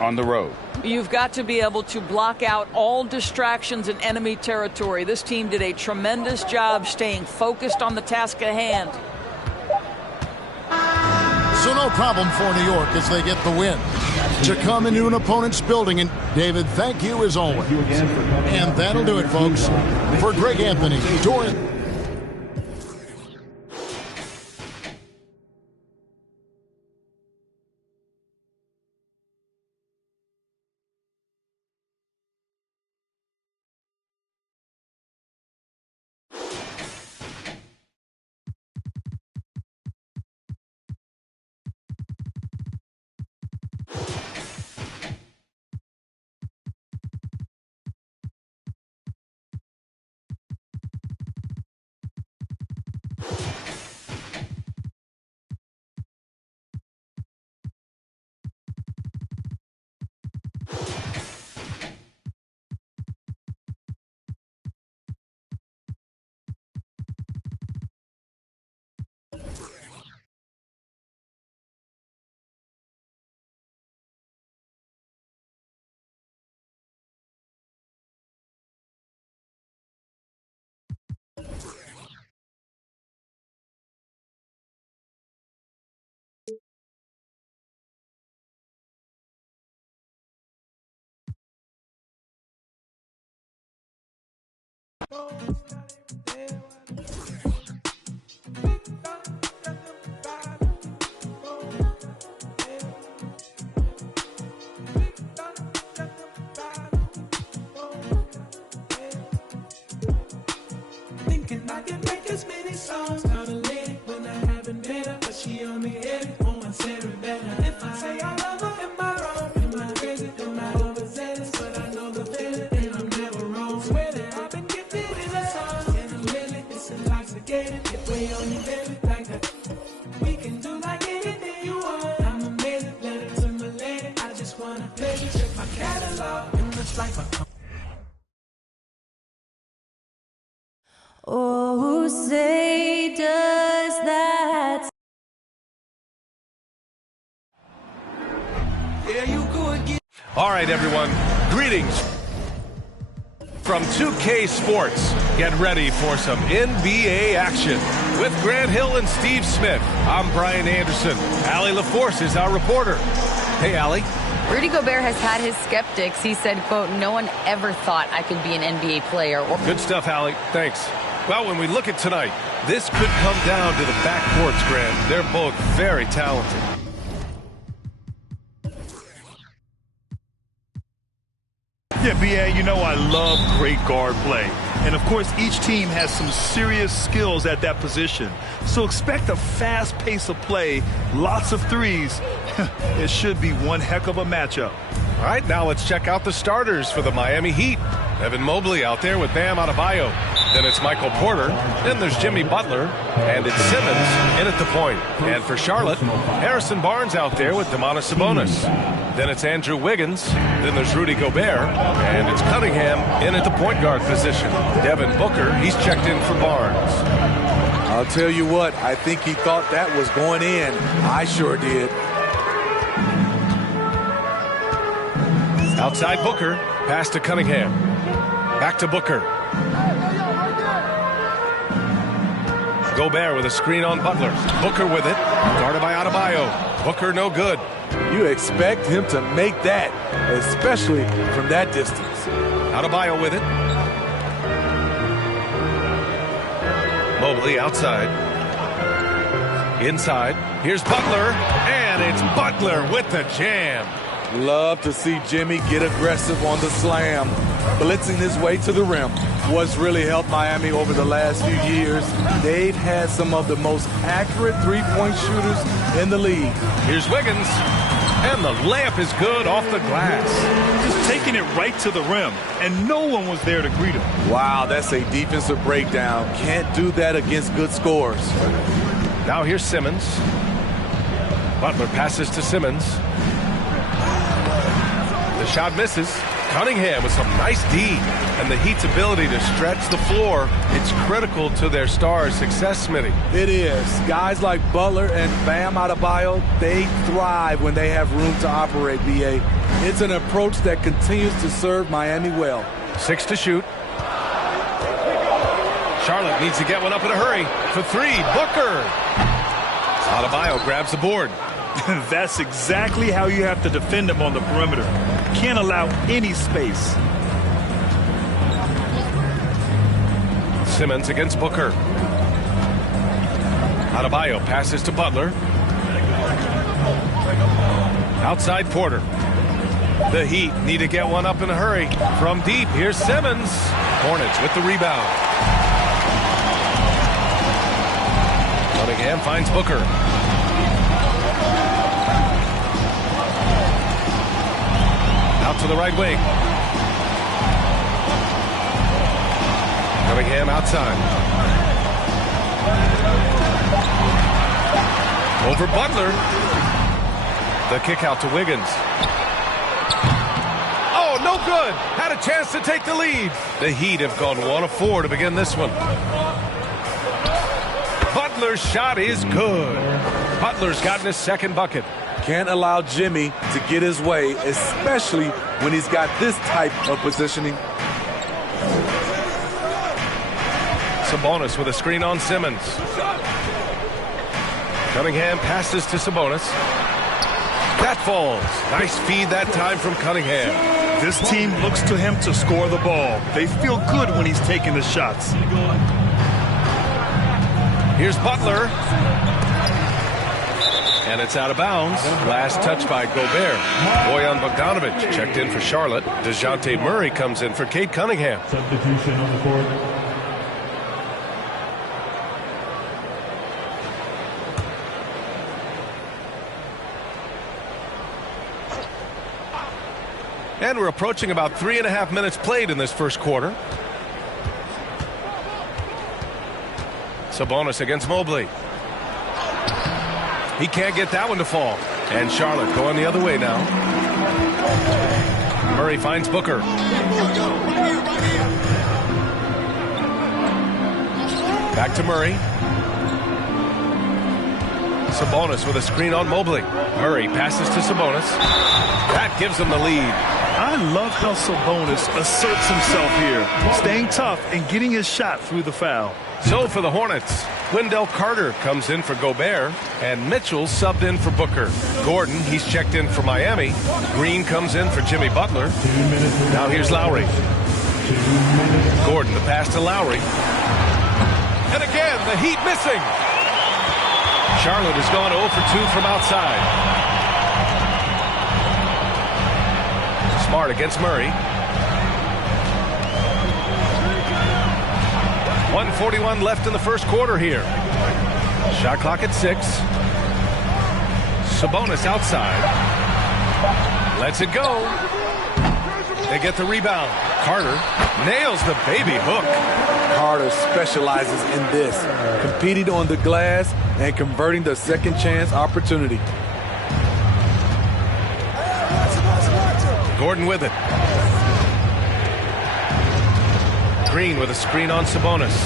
on the road. You've got to be able to block out all distractions in enemy territory. This team did a tremendous job staying focused on the task at hand. So no problem for New York as they get the win. To come into an opponent's building, and David, thank you as always. And that'll do it, folks. For Greg Anthony, Doran. Thinking I can make as many songs. Call a lady when I haven't met her, but she on me heavy. Woman said it better. If I say I love her, am I wrong? Am I crazy? Am I overzealous? But I know the feeling, and I'm never wrong. Swear that I've been gifted in a song, and I'm really, it's intoxicating. If we on you, baby, like that. We can do like anything you want. I'm amazing, let it to my lady. I just wanna play you, check my catalog, and it's like a Oh, say does that. yeah, you go again. All right, everyone. Greetings from 2K Sports. Get ready for some NBA action with Grant Hill and Steve Smith. I'm Brian Anderson. Allie LaForce is our reporter. Hey, Allie. Rudy Gobert has had his skeptics. He said, quote, no one ever thought I could be an NBA player. Good stuff, Allie. Thanks. Well, when we look at tonight, this could come down to the backcourts, Grant. They're both very talented. Yeah, B.A., you know I love great guard play. And, of course, each team has some serious skills at that position. So expect a fast pace of play, lots of threes. It should be one heck of a matchup. All right, now let's check out the starters for the Miami Heat. Evan Mobley out there with Bam Adebayo. Then it's Michael Porter. Then there's Jimmy Butler. And it's Simmons in at the point. And for Charlotte, Harrison Barnes out there with Domantas Sabonis. Then it's Andrew Wiggins. Then there's Rudy Gobert. And it's Cunningham in at the point guard position. Devin Booker, he's checked in for Barnes. I'll tell you what, I think he thought that was going in. I sure did. Outside Booker, pass to Cunningham. Back to Booker. Gobert with a screen on Butler. Booker with it. Guarded by Adebayo. Booker no good. You expect him to make that, especially from that distance. Adebayo with it. Mobley outside. Inside. Here's Butler. And it's Butler with the jam. Love to see Jimmy get aggressive on the slam. Blitzing his way to the rim. What's really helped Miami over the last few years, they've had some of the most accurate three-point shooters in the league. Here's Wiggins. And the layup is good off the glass. Just taking it right to the rim, and no one was there to greet him. Wow, that's a defensive breakdown. Can't do that against good scores. Now here's Simmons. Butler passes to Simmons. The shot misses. Cunningham with some nice D. And the Heat's ability to stretch the floor, it's critical to their stars' success, Smitty. It is. Guys like Butler and Bam Adebayo, they thrive when they have room to operate, B.A. It's an approach that continues to serve Miami well. 6 to shoot. Charlotte needs to get one up in a hurry. For 3, Booker. Adebayo grabs the board. That's exactly how you have to defend him on the perimeter. Can't allow any space. Simmons against Booker. Adebayo passes to Butler. Outside Porter. The Heat need to get one up in a hurry. From deep, here's Simmons. Hornets with the rebound. Cunningham finds Booker. Out to the right wing. Cunningham outside. Over Butler. The kick out to Wiggins. Oh, no good. Had a chance to take the lead. The Heat have gone 1 of 4 to begin this one. Butler's shot is good. Butler's gotten his second bucket. Can't allow Jimmy to get his way, especially when he's got this type of positioning. Sabonis with a screen on Simmons. Cunningham passes to Sabonis. That falls. Nice feed that time from Cunningham. This team looks to him to score the ball. They feel good when he's taking the shots. Here's Butler. And it's out of bounds. Last touch by Gobert. Bojan Bogdanovic checked in for Charlotte. DeJounte Murray comes in for Cade Cunningham. Substitution on the court. And we're approaching about 3.5 minutes played in this first quarter. Sabonis against Mobley. He can't get that one to fall. And Charlotte going the other way now. Murray finds Booker. Back to Murray. Sabonis with a screen on Mobley. Murray passes to Sabonis. That gives him the lead. I love how Sabonis asserts himself here, staying tough and getting his shot through the foul. So for the Hornets, Wendell Carter comes in for Gobert, and Mitchell subbed in for Booker. Gordon, he's checked in for Miami. Green comes in for Jimmy Butler. Now here's Lowry. Gordon, the pass to Lowry. And again, the Heat missing. Charlotte has gone 0 for 2 from outside. Smart against Murray. 1:41 left in the first quarter here. Shot clock at 6. Sabonis outside. Lets it go. They get the rebound. Carter nails the baby hook. Carter specializes in this, competing on the glass and converting the second chance opportunity. Gordon with it. Green with a screen on Sabonis.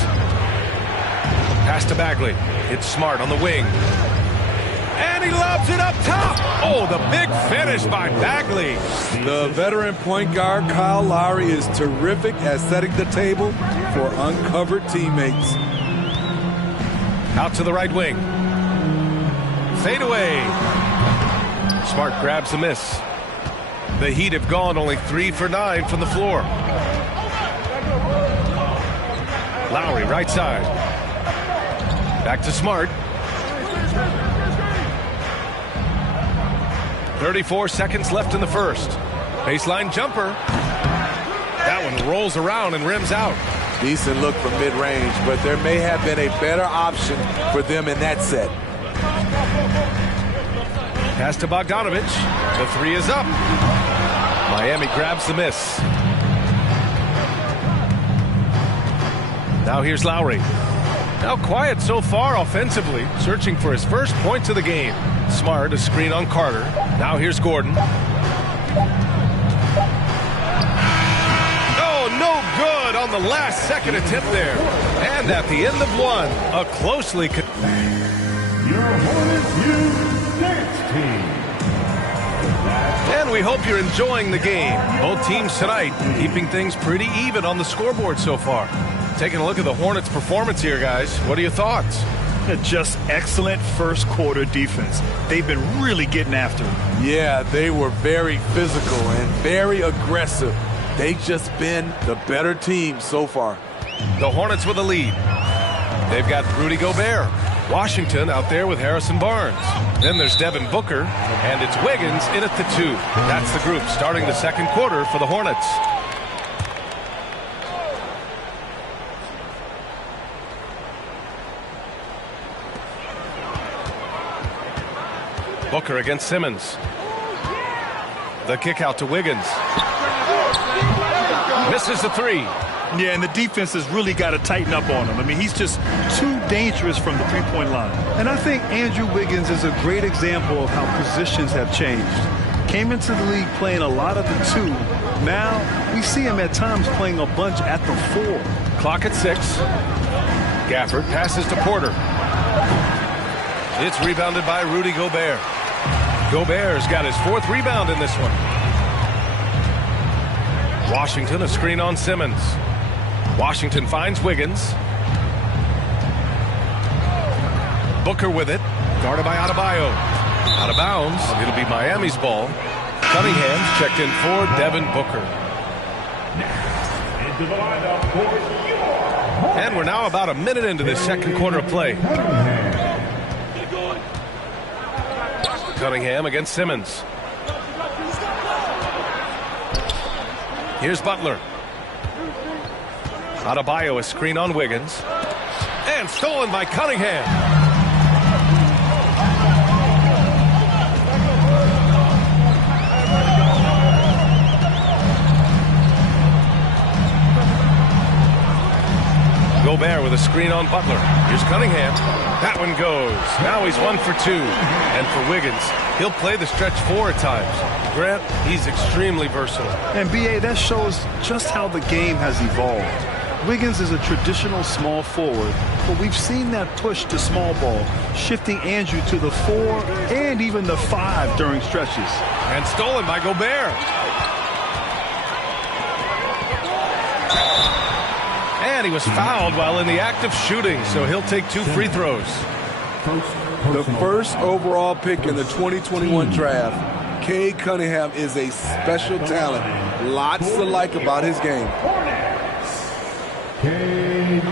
Pass to Bagley. It's Smart on the wing. And he lobs it up top. Oh, the big finish by Bagley. The veteran point guard Kyle Lowry is terrific at setting the table for uncovered teammates. Out to the right wing. Fade away. Smart grabs the miss. The Heat have gone only 3 for 9 from the floor. Lowry right side. Back to Smart. 34 seconds left in the first. Baseline jumper. That one rolls around and rims out. Decent look from mid-range, but there may have been a better option for them in that set. Pass to Bogdanovic. The 3 is up. Miami grabs the miss. Now here's Lowry. Now quiet so far offensively, searching for his first points of the game. Smart, a screen on Carter. Now here's Gordon. Oh, no good on the last second attempt there. And at the end of one, a closely... Your Hornets Youth Dance Team. And we hope you're enjoying the game. Both teams tonight keeping things pretty even on the scoreboard so far. Taking a look at the Hornets' performance here, guys. What are your thoughts? Just excellent first quarter defense. They've been really getting after it. Yeah, they were very physical and very aggressive. They've just been the better team so far. The Hornets with a lead. They've got Rudy Gobert. Washington out there with Harrison Barnes. Then there's Devin Booker, and it's Wiggins in at the 2. That's the group starting the second quarter for the Hornets. Booker against Simmons. The kick out to Wiggins. Misses the 3. Yeah, and the defense has really got to tighten up on him. I mean, he's just too dangerous from the three-point line. And I think Andrew Wiggins is a great example of how positions have changed. Came into the league playing a lot of the 2. Now we see him at times playing a bunch at the 4. Clock at 6. Gafford passes to Porter. It's rebounded by Rudy Gobert. Gobert's got his 4th rebound in this one. Washington, a screen on Simmons. Washington finds Wiggins. Booker with it. Guarded by Adebayo. Out of bounds. It'll be Miami's ball. Cunningham's checked in for Devin Booker. And we're now about a minute into this second quarter of play. Cunningham against Simmons. Here's Butler. Adebayo, a screen on Wiggins. And stolen by Cunningham. Gobert with a screen on Butler. Here's Cunningham. That one goes. Now he's 1 for 2. And for Wiggins, he'll play the stretch 4 at times. Grant, he's extremely versatile. And B.A., that shows just how the game has evolved. Wiggins is a traditional small forward, but we've seen that push to small ball, shifting Andrew to the 4 and even the 5 during stretches. And stolen by Gobert. And he was fouled while in the act of shooting, so he'll take 2 free throws. The first overall pick in the 2021 draft, Cade Cunningham is a special talent. Lots to like about his game. Take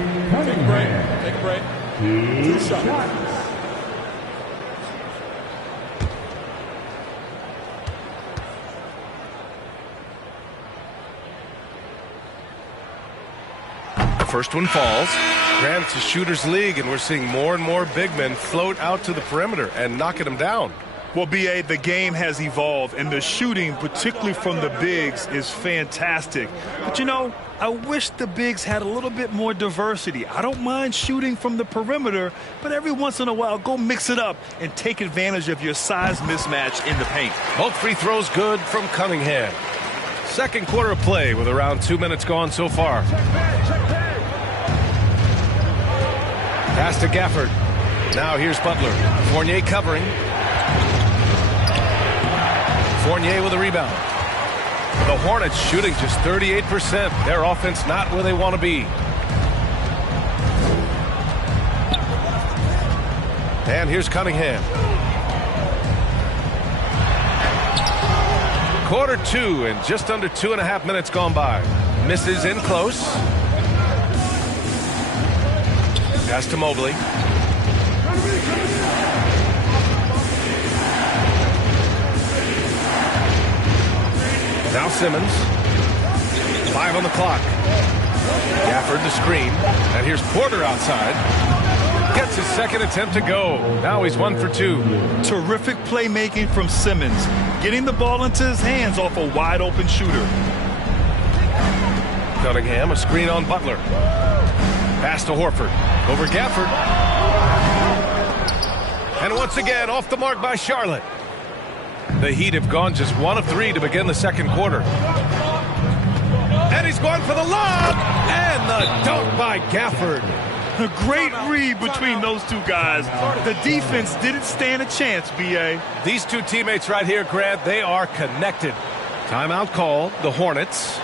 a break. 2 shots. First one falls. Grant, it's a shooter's league, and we're seeing more and more big men float out to the perimeter and knocking them down. Well, B.A., the game has evolved, and the shooting, particularly from the bigs, is fantastic. But, you know, I wish the bigs had a little bit more diversity. I don't mind shooting from the perimeter, but every once in a while, go mix it up and take advantage of your size mismatch in the paint. Both free throws good from Cunningham. Second quarter of play with around 2 minutes gone so far. Pass to Gafford. Now here's Butler. Fournier covering. Fournier with a rebound. The Hornets shooting just 38%. Their offense not where they want to be. And here's Cunningham. Quarter 2 and just under 2.5 minutes gone by. Misses in close. Pass to Mobley. Now Simmons. 5 on the clock. Gafford the screen. And here's Porter outside. Gets his second attempt to go. Now he's 1 for 2. Terrific playmaking from Simmons. Getting the ball into his hands off a wide open shooter. Cunningham, a screen on Butler. Pass to Horford. Over Gafford. And once again, off the mark by Charlotte. The Heat have gone just 1 of 3 to begin the second quarter. And he's going for the lob. And the dunk by Gafford. A great read between those two guys. The defense didn't stand a chance, B.A. These two teammates right here, Grant, they are connected. Timeout called, the Hornets.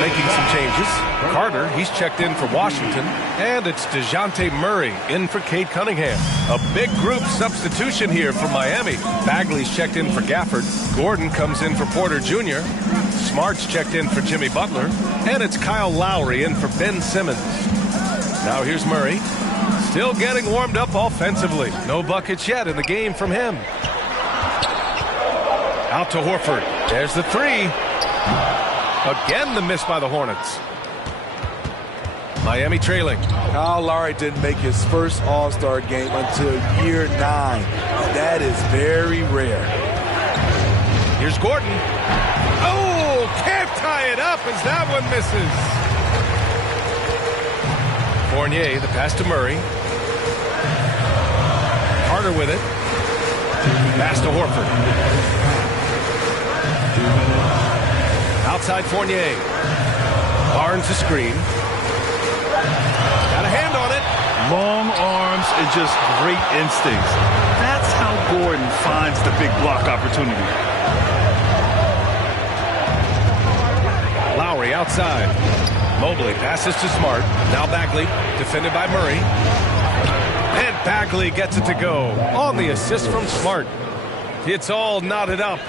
Making some changes. Carter, he's checked in for Washington. And it's DeJounte Murray in for Cade Cunningham. A big group substitution here for Miami. Bagley's checked in for Gafford. Gordon comes in for Porter Jr. Smart's checked in for Jimmy Butler. And it's Kyle Lowry in for Ben Simmons. Now here's Murray. Still getting warmed up offensively. No buckets yet in the game from him. Out to Horford. There's the three. Again, the miss by the Hornets. Miami trailing. Kyle Lowry didn't make his first All-Star game until year 9. That is very rare. Here's Gordon. Oh, can't tie it up as that one misses. Fournier, the pass to Murray. Carter with it. Pass to Horford. Outside Fournier. Barnes a screen. Got a hand on it. Long arms and just great instincts. That's how Gordon finds the big block opportunity. Lowry outside. Mobley passes to Smart. Now Bagley, defended by Murray. And Bagley gets it to go on the assist from Smart. It's all knotted up.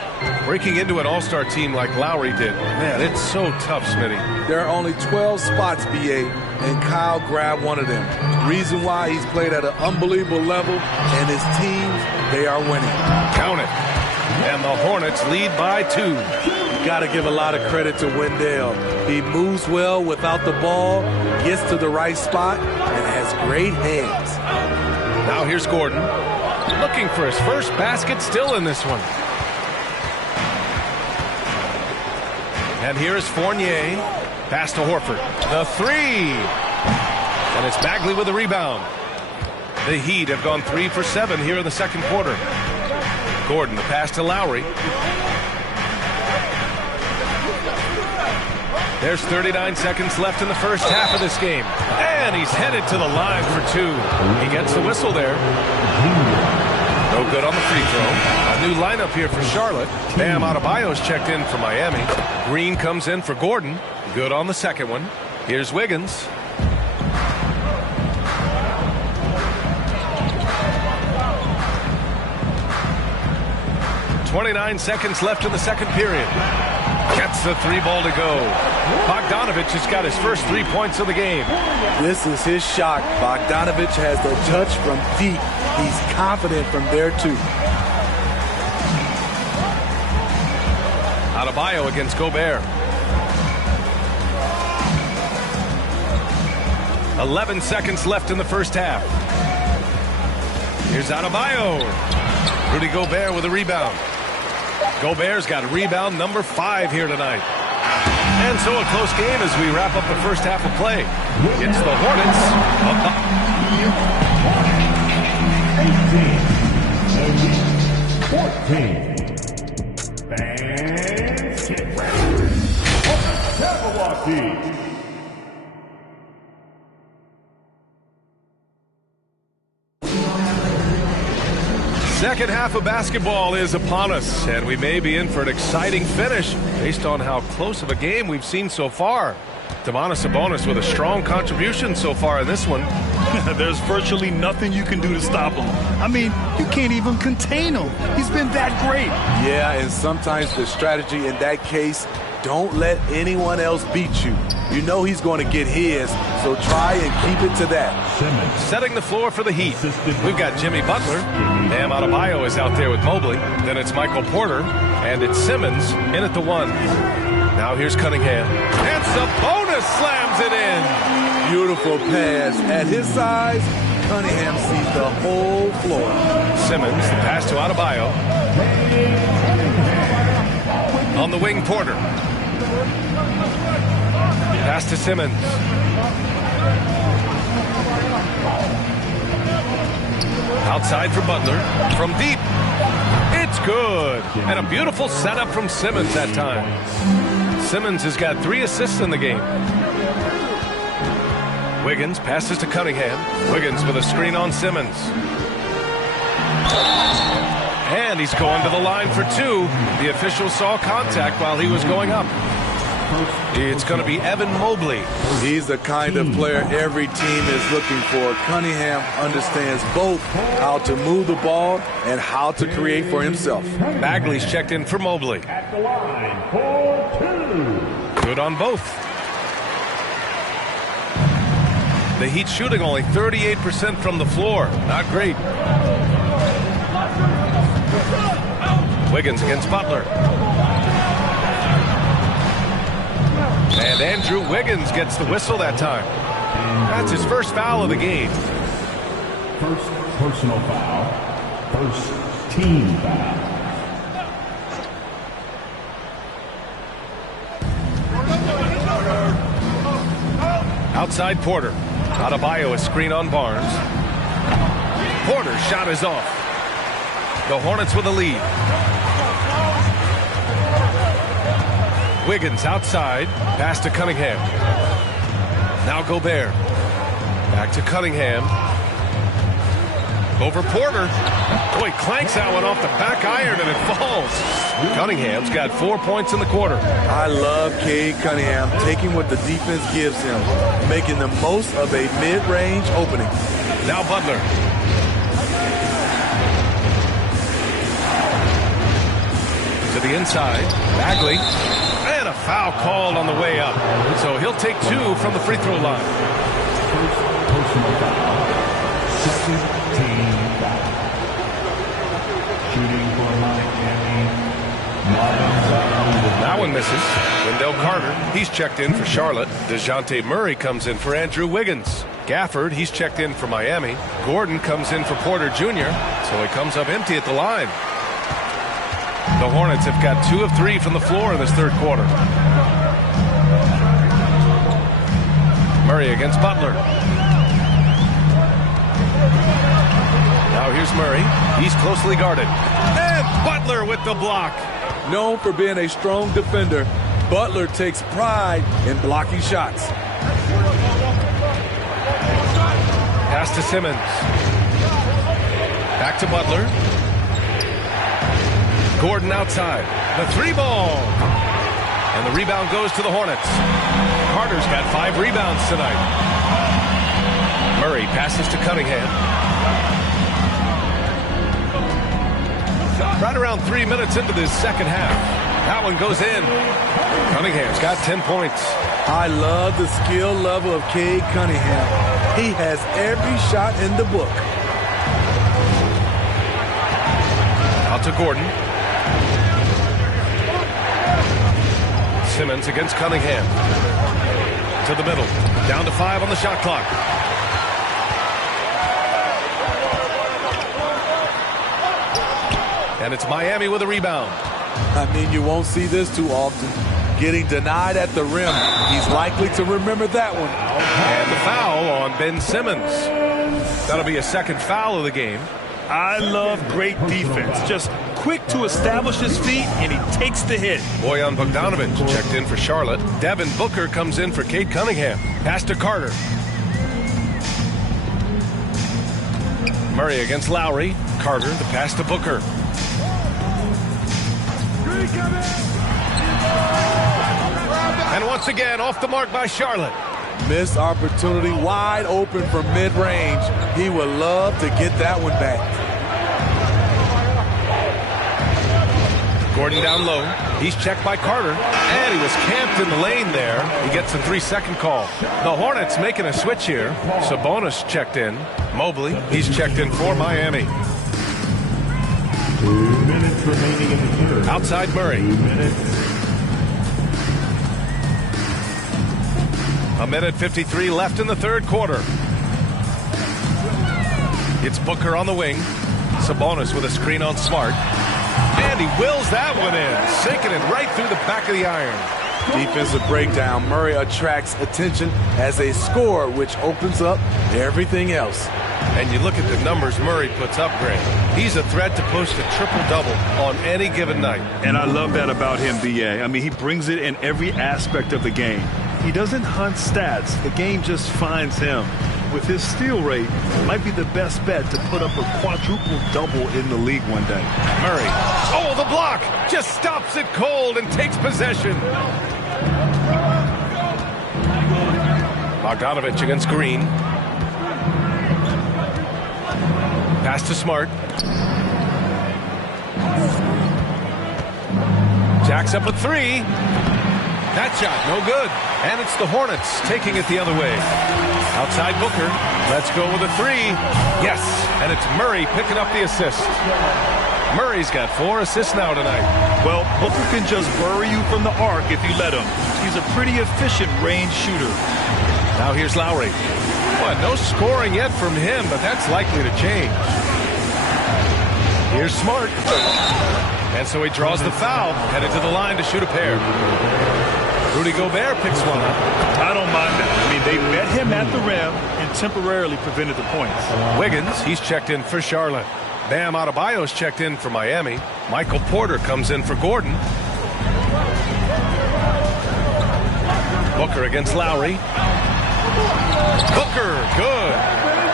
Breaking into an all-star team like Lowry did. Man, it's so tough, Smitty. There are only 12 spots, B.A., and Kyle grabbed one of them. Reason why he's played at an unbelievable level, and his teams, they are winning. Count it. And the Hornets lead by 2. You got to give a lot of credit to Wendell. He moves well without the ball, gets to the right spot, and has great hands. Now here's Gordon. Looking for his first basket, still in this one. And here is Fournier. Pass to Horford. The three. And it's Bagley with the rebound. The Heat have gone 3 for 7 here in the second quarter. Gordon, the pass to Lowry. There's 39 seconds left in the first half of this game. And he's headed to the line for 2. He gets the whistle there. No good on the free throw. A new lineup here for Charlotte. Bam Adebayo's checked in for Miami. Green comes in for Gordon. Good on the second one. Here's Wiggins. .29 seconds left in the second period. Gets the 3 ball to go. Bogdanovich has got his first 3 points of the game. This is his shot. Bogdanovich has the touch from deep. He's confident from there, too. Adebayo against Gobert. 11 seconds left in the first half. Here's Adebayo. Rudy Gobert with a rebound. Gobert's got rebound number 5 here tonight. And so a close game as we wrap up the first half of play. It's the Hornets. 18, 14. Fans, get ready. Milwaukee. Second half of basketball is upon us, and we may be in for an exciting finish based on how close of a game we've seen so far. Domantas Sabonis with a strong contribution so far in this one. There's virtually nothing you can do to stop him. I mean, you can't even contain him. He's been that great. Yeah, and sometimes the strategy in that case, don't let anyone else beat you. You know he's going to get his, so try and keep it to that. Setting the floor for the Heat. We've got Jimmy Butler. Bam Adebayo is out there with Mobley. Then it's Michael Porter. And it's Simmons in at the 1. Now here's Cunningham. And Sabonis slams it in. Beautiful pass. At his size, Cunningham sees the whole floor. Simmons, the pass to Adebayo. On the wing, Porter. Pass to Simmons. Outside for Butler. From deep. It's good. And a beautiful setup from Simmons that time. Simmons has got 3 assists in the game. Wiggins passes to Cunningham. Wiggins with a screen on Simmons. And he's going to the line for 2. The official saw contact while he was going up. It's going to be Evan Mobley. He's the kind of player every team is looking for. Cunningham understands both how to move the ball and how to create for himself. Bagley's checked in for Mobley. At the line for 2. Good on both. The Heat shooting only 38% from the floor. Not great. Wiggins against Butler. And Andrew Wiggins gets the whistle that time. That's his first foul of the game. First personal foul. First team foul. Outside Porter. Adebayo, a screen on Barnes. Porter's shot is off. The Hornets with a lead. Wiggins outside. Pass to Cunningham. Now Gobert. Back to Cunningham. Over Porter. Boy, clanks that one off the back iron and it falls. Cunningham's got 4 points in the quarter. I love Cade Cunningham taking what the defense gives him, making the most of a mid-range opening. Now Butler. To the inside. Bagley. And a foul called on the way up. So he'll take 2 from the free throw line. First personal foul. Second team foul. Shooting for Miami. That one misses. Wendell Carter, he's checked in for Charlotte. DeJounte Murray comes in for Andrew Wiggins. Gafford, he's checked in for Miami. Gordon comes in for Porter Jr., so he comes up empty at the line. The Hornets have got 2 of 3 from the floor in this third quarter. Murray against Butler. Now here's Murray. He's closely guarded. And Butler with the block. Known for being a strong defender, Butler takes pride in blocking shots. Pass to Simmons. Back to Butler. Gordon outside. The 3-ball. And the rebound goes to the Hornets. Carter's got 5 rebounds tonight. Murray passes to Cunningham. Right around 3 minutes into this second half. That one goes in. Cunningham's got 10 points. I love the skill level of Cade Cunningham. He has every shot in the book. Out to Gordon. Simmons against Cunningham. To the middle. Down to 5 on the shot clock. And it's Miami with a rebound. I mean, you won't see this too often. Getting denied at the rim. He's likely to remember that one. And the foul on Ben Simmons. That'll be a second foul of the game. I love great defense. Just quick to establish his feet, and he takes the hit. Bojan Bogdanovic checked in for Charlotte. Devin Booker comes in for Cade Cunningham. Pass to Carter. Murray against Lowry. Carter, the pass to Booker. And once again, off the mark by Charlotte. Missed opportunity, wide open from mid-range. He would love to get that one back. Gordon down low. He's checked by Carter. And he was camped in the lane there. He gets a 3-second call. The Hornets making a switch here. Sabonis checked in. Mobley, he's checked in for Miami. 2 minutes remaining in the third. Outside Murray. 2 minutes. A minute 53 left in the third quarter. It's Booker on the wing. Sabonis with a screen on Smart. And he wills that one in, sinking it right through the back of the iron. Defensive breakdown. Murray attracts attention as a scorer, which opens up everything else. And you look at the numbers Murray puts up, Grant. He's a threat to post a triple-double on any given night. And I love that about him, B.A. I mean, he brings it in every aspect of the game. He doesn't hunt stats. The game just finds him. With his steal rate, might be the best bet to put up a quadruple-double in the league one day. Murray. Oh, the block! Just stops it cold and takes possession. Bogdanovich against Green. Pass to Smart. Jacks up a three. That shot, no good. And it's the Hornets taking it the other way. Outside Booker. Let's go with a three. Yes, and it's Murray picking up the assist. Murray's got 4 assists now tonight. Well, Booker can just bury you from the arc if you let him. He's a pretty efficient range shooter. Now here's Lowry. Well, no scoring yet from him, but that's likely to change. Here's Smart. And so he draws the foul, headed to the line to shoot a pair. Rudy Gobert picks one up. I don't mind that. I mean, they met him at the rim and temporarily prevented the points. Wiggins, he's checked in for Charlotte. Bam Adebayo's checked in for Miami. Michael Porter comes in for Gordon. Booker against Lowry. Booker, good.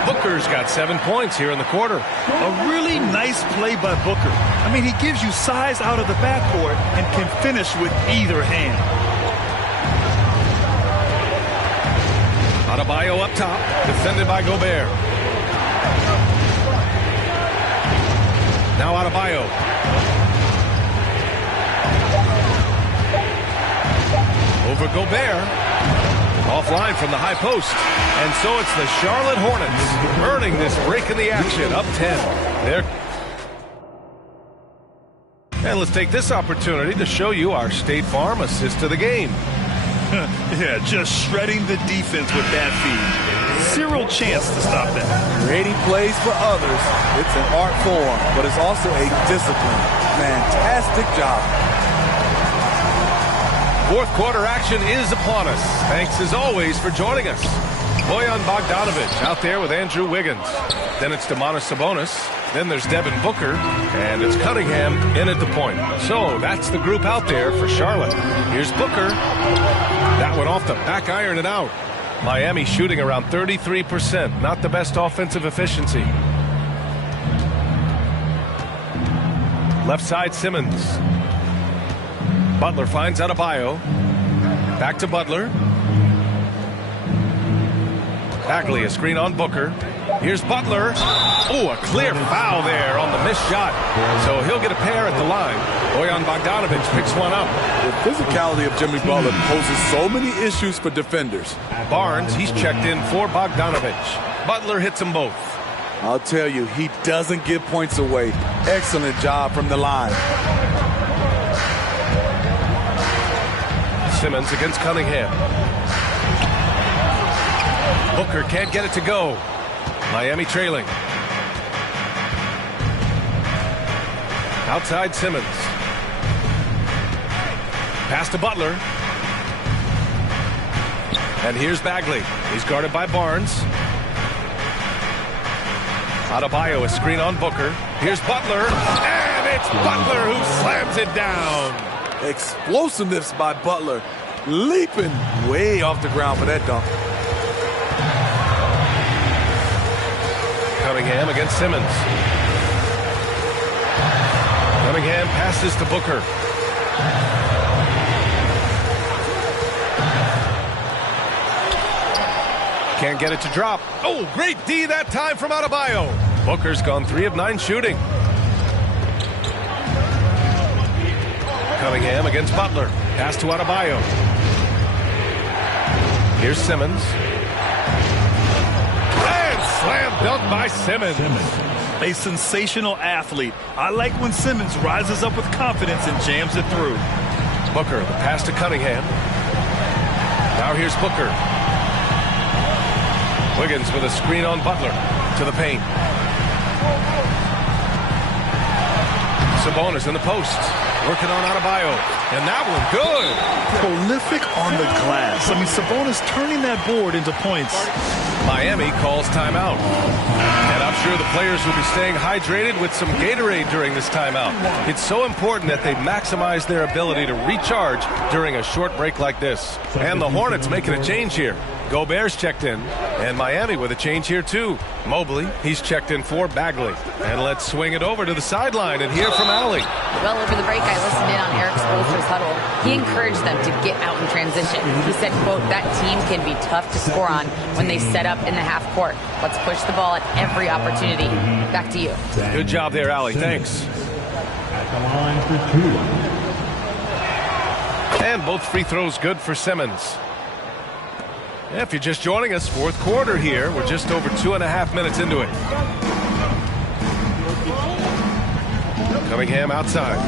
Booker's got 7 points here in the quarter. A really nice play by Booker. I mean, he gives you size out of the backcourt and can finish with either hand. Adebayo up top, defended by Gobert. Now Adebayo. Over Gobert. Offline from the high post. And so it's the Charlotte Hornets earning this break in the action, up 10. And let's take this opportunity to show you our State Farm assist of the game. Yeah, just shredding the defense with that feed. Zero chance to stop that. Creating plays for others. It's an art form, but it's also a discipline. Fantastic job. Fourth quarter action is upon us. Thanks as always for joining us. Bojan Bogdanovich out there with Andrew Wiggins. Then it's Domantas Sabonis. Then there's Devin Booker. And it's Cunningham in at the point. So that's the group out there for Charlotte. Here's Booker. That one off the back iron and out. Miami shooting around 33%. Not the best offensive efficiency. Left side Simmons. Butler finds Adebayo. Back to Butler. Bagley, a screen on Booker. Here's Butler. Oh, a clear foul there on the missed shot. So he'll get a pair at the line. Bojan Bogdanovich picks one up. The physicality of Jimmy Butler poses so many issues for defenders. Barnes, he's checked in for Bogdanovich. Butler hits them both. I'll tell you, he doesn't give points away. Excellent job from the line. Simmons against Cunningham. Booker can't get it to go. Miami trailing. Outside Simmons. Pass to Butler. And here's Bagley. He's guarded by Barnes. Adebayo, a screen on Booker. Here's Butler. And it's Butler who slams it down. Explosiveness by Butler. Leaping way off the ground for that dunk. Cunningham against Simmons. Cunningham passes to Booker. Can't get it to drop. Oh, great D that time from Adebayo. Booker's gone 3 of 9 shooting. Cunningham against Butler. Pass to Adebayo. Here's Simmons. And slam dunk by Simmons. A sensational athlete. I like when Simmons rises up with confidence and jams it through. Booker, the pass to Cunningham. Now here's Booker. Wiggins with a screen on Butler to the paint. Sabonis in the post. Working on Adebayo. And that one, good. Prolific on the glass. I mean, Sabonis turning that board into points. Miami calls timeout. And I'm sure the players will be staying hydrated with some Gatorade during this timeout. It's so important that they maximize their ability to recharge during a short break like this. And the Hornets making a change here. Gobert's checked in, and Miami with a change here too. Mobley, he's checked in for Bagley. And let's swing it over to the sideline and hear from Allie. Well, over the break, I listened in on Eric Spoelstra's huddle. He encouraged them to get out in transition. He said, quote, that team can be tough to score on when they set up in the half court. Let's push the ball at every opportunity. Back to you. Good job there, Allie. Thanks. At the line for 2. And both free throws good for Simmons. Yeah, if you're just joining us, fourth quarter here. We're just over 2.5 minutes into it. Cunningham outside.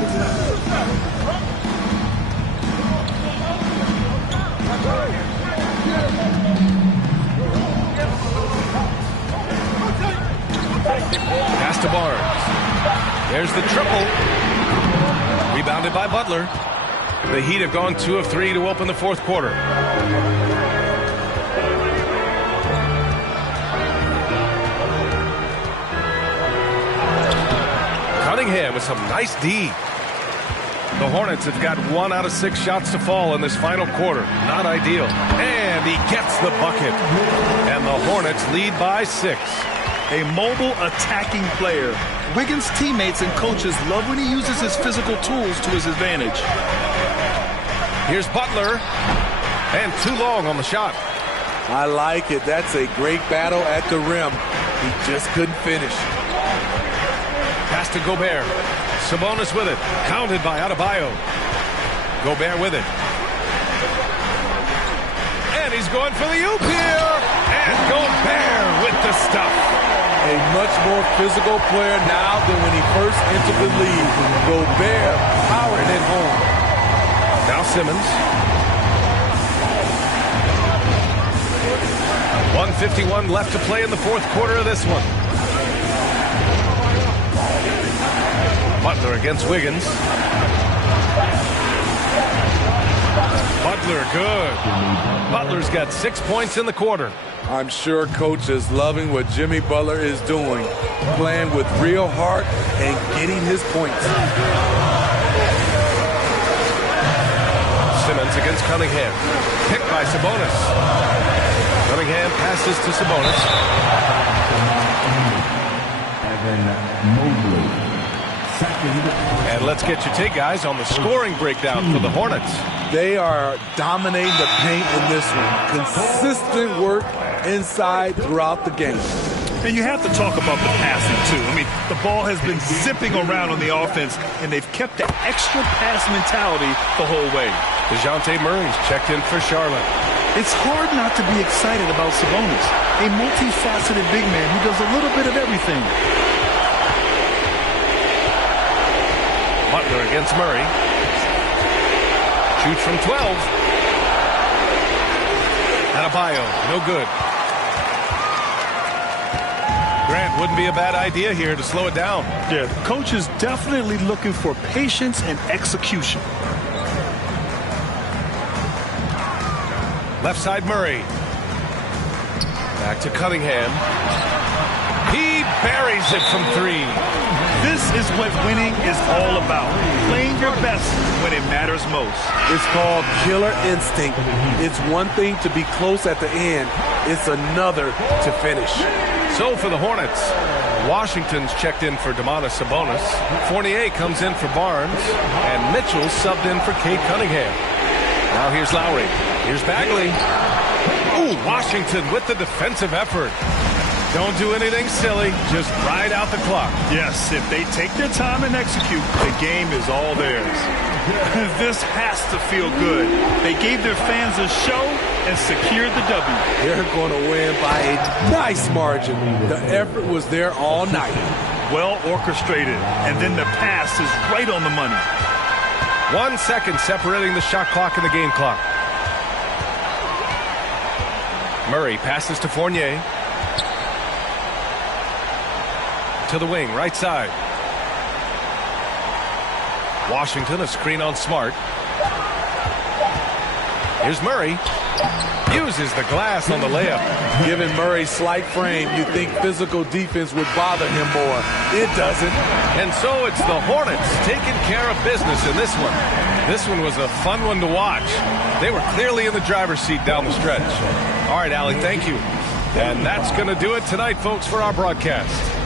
Pass to Barnes. There's the triple. Rebounded by Butler. The Heat have gone 2 of 3 to open the fourth quarter. Cunningham with some nice D. The Hornets have got 1 out of 6 shots to fall in this final quarter. Not ideal. And he gets the bucket. And the Hornets lead by 6. A mobile attacking player. Wiggins' teammates and coaches love when he uses his physical tools to his advantage. Here's Butler. And too long on the shot. I like it. That's a great battle at the rim. He just couldn't finish. Pass to Gobert. Sabonis with it. Counted by Adebayo. Gobert with it. And he's going for the oop here. And Gobert with the stuff. A much more physical player now than when he first entered the league. Gobert powering it home. Now Simmons. 1:51 left to play in the fourth quarter of this one. Butler against Wiggins. Butler, good. Butler's got 6 points in the quarter. I'm sure coach is loving what Jimmy Butler is doing, playing with real heart and getting his points. Simmons against Cunningham. Picked by Sabonis. Cunningham passes to Sabonis. Evan Mobley. And let's get your take, guys, on the scoring breakdown for the Hornets. They are dominating the paint in this one. Consistent work inside throughout the game. And you have to talk about the passing, too. I mean, the ball has been zipping around on the offense, and they've kept the extra pass mentality the whole way. DeJounte Murray's checked in for Charlotte. It's hard not to be excited about Sabonis, a multifaceted big man who does a little bit of everything. Butler against Murray. Shoots from 12. Adebayo, no good. Grant, wouldn't be a bad idea here to slow it down. Yeah, the coach is definitely looking for patience and execution. Left side Murray. Back to Cunningham. He buries it from 3. This is what winning is all about. Playing your best when it matters most. It's called killer instinct. It's one thing to be close at the end. It's another to finish. So for the Hornets, Washington's checked in for Domantas Sabonis. Fournier comes in for Barnes. And Mitchell subbed in for Cade Cunningham. Now here's Lowry. Here's Bagley. Ooh, Washington with the defensive effort. Don't do anything silly. Just ride out the clock. Yes, if they take their time and execute, the game is all theirs. This has to feel good. They gave their fans a show and secured the W. They're going to win by a nice margin. The effort was there all night. Well orchestrated. And then the pass is right on the money. 1 second separating the shot clock and the game clock. Murray passes to Fournier. To the wing, right side. Washington, a screen on Smart. Here's Murray. Uses the glass on the layup. Given Murray's slight frame, you think physical defense would bother him more. It doesn't. And so it's the Hornets taking care of business in this one. This one was a fun one to watch. They were clearly in the driver's seat down the stretch. All right, Allie, thank you. And that's going to do it tonight, folks, for our broadcast.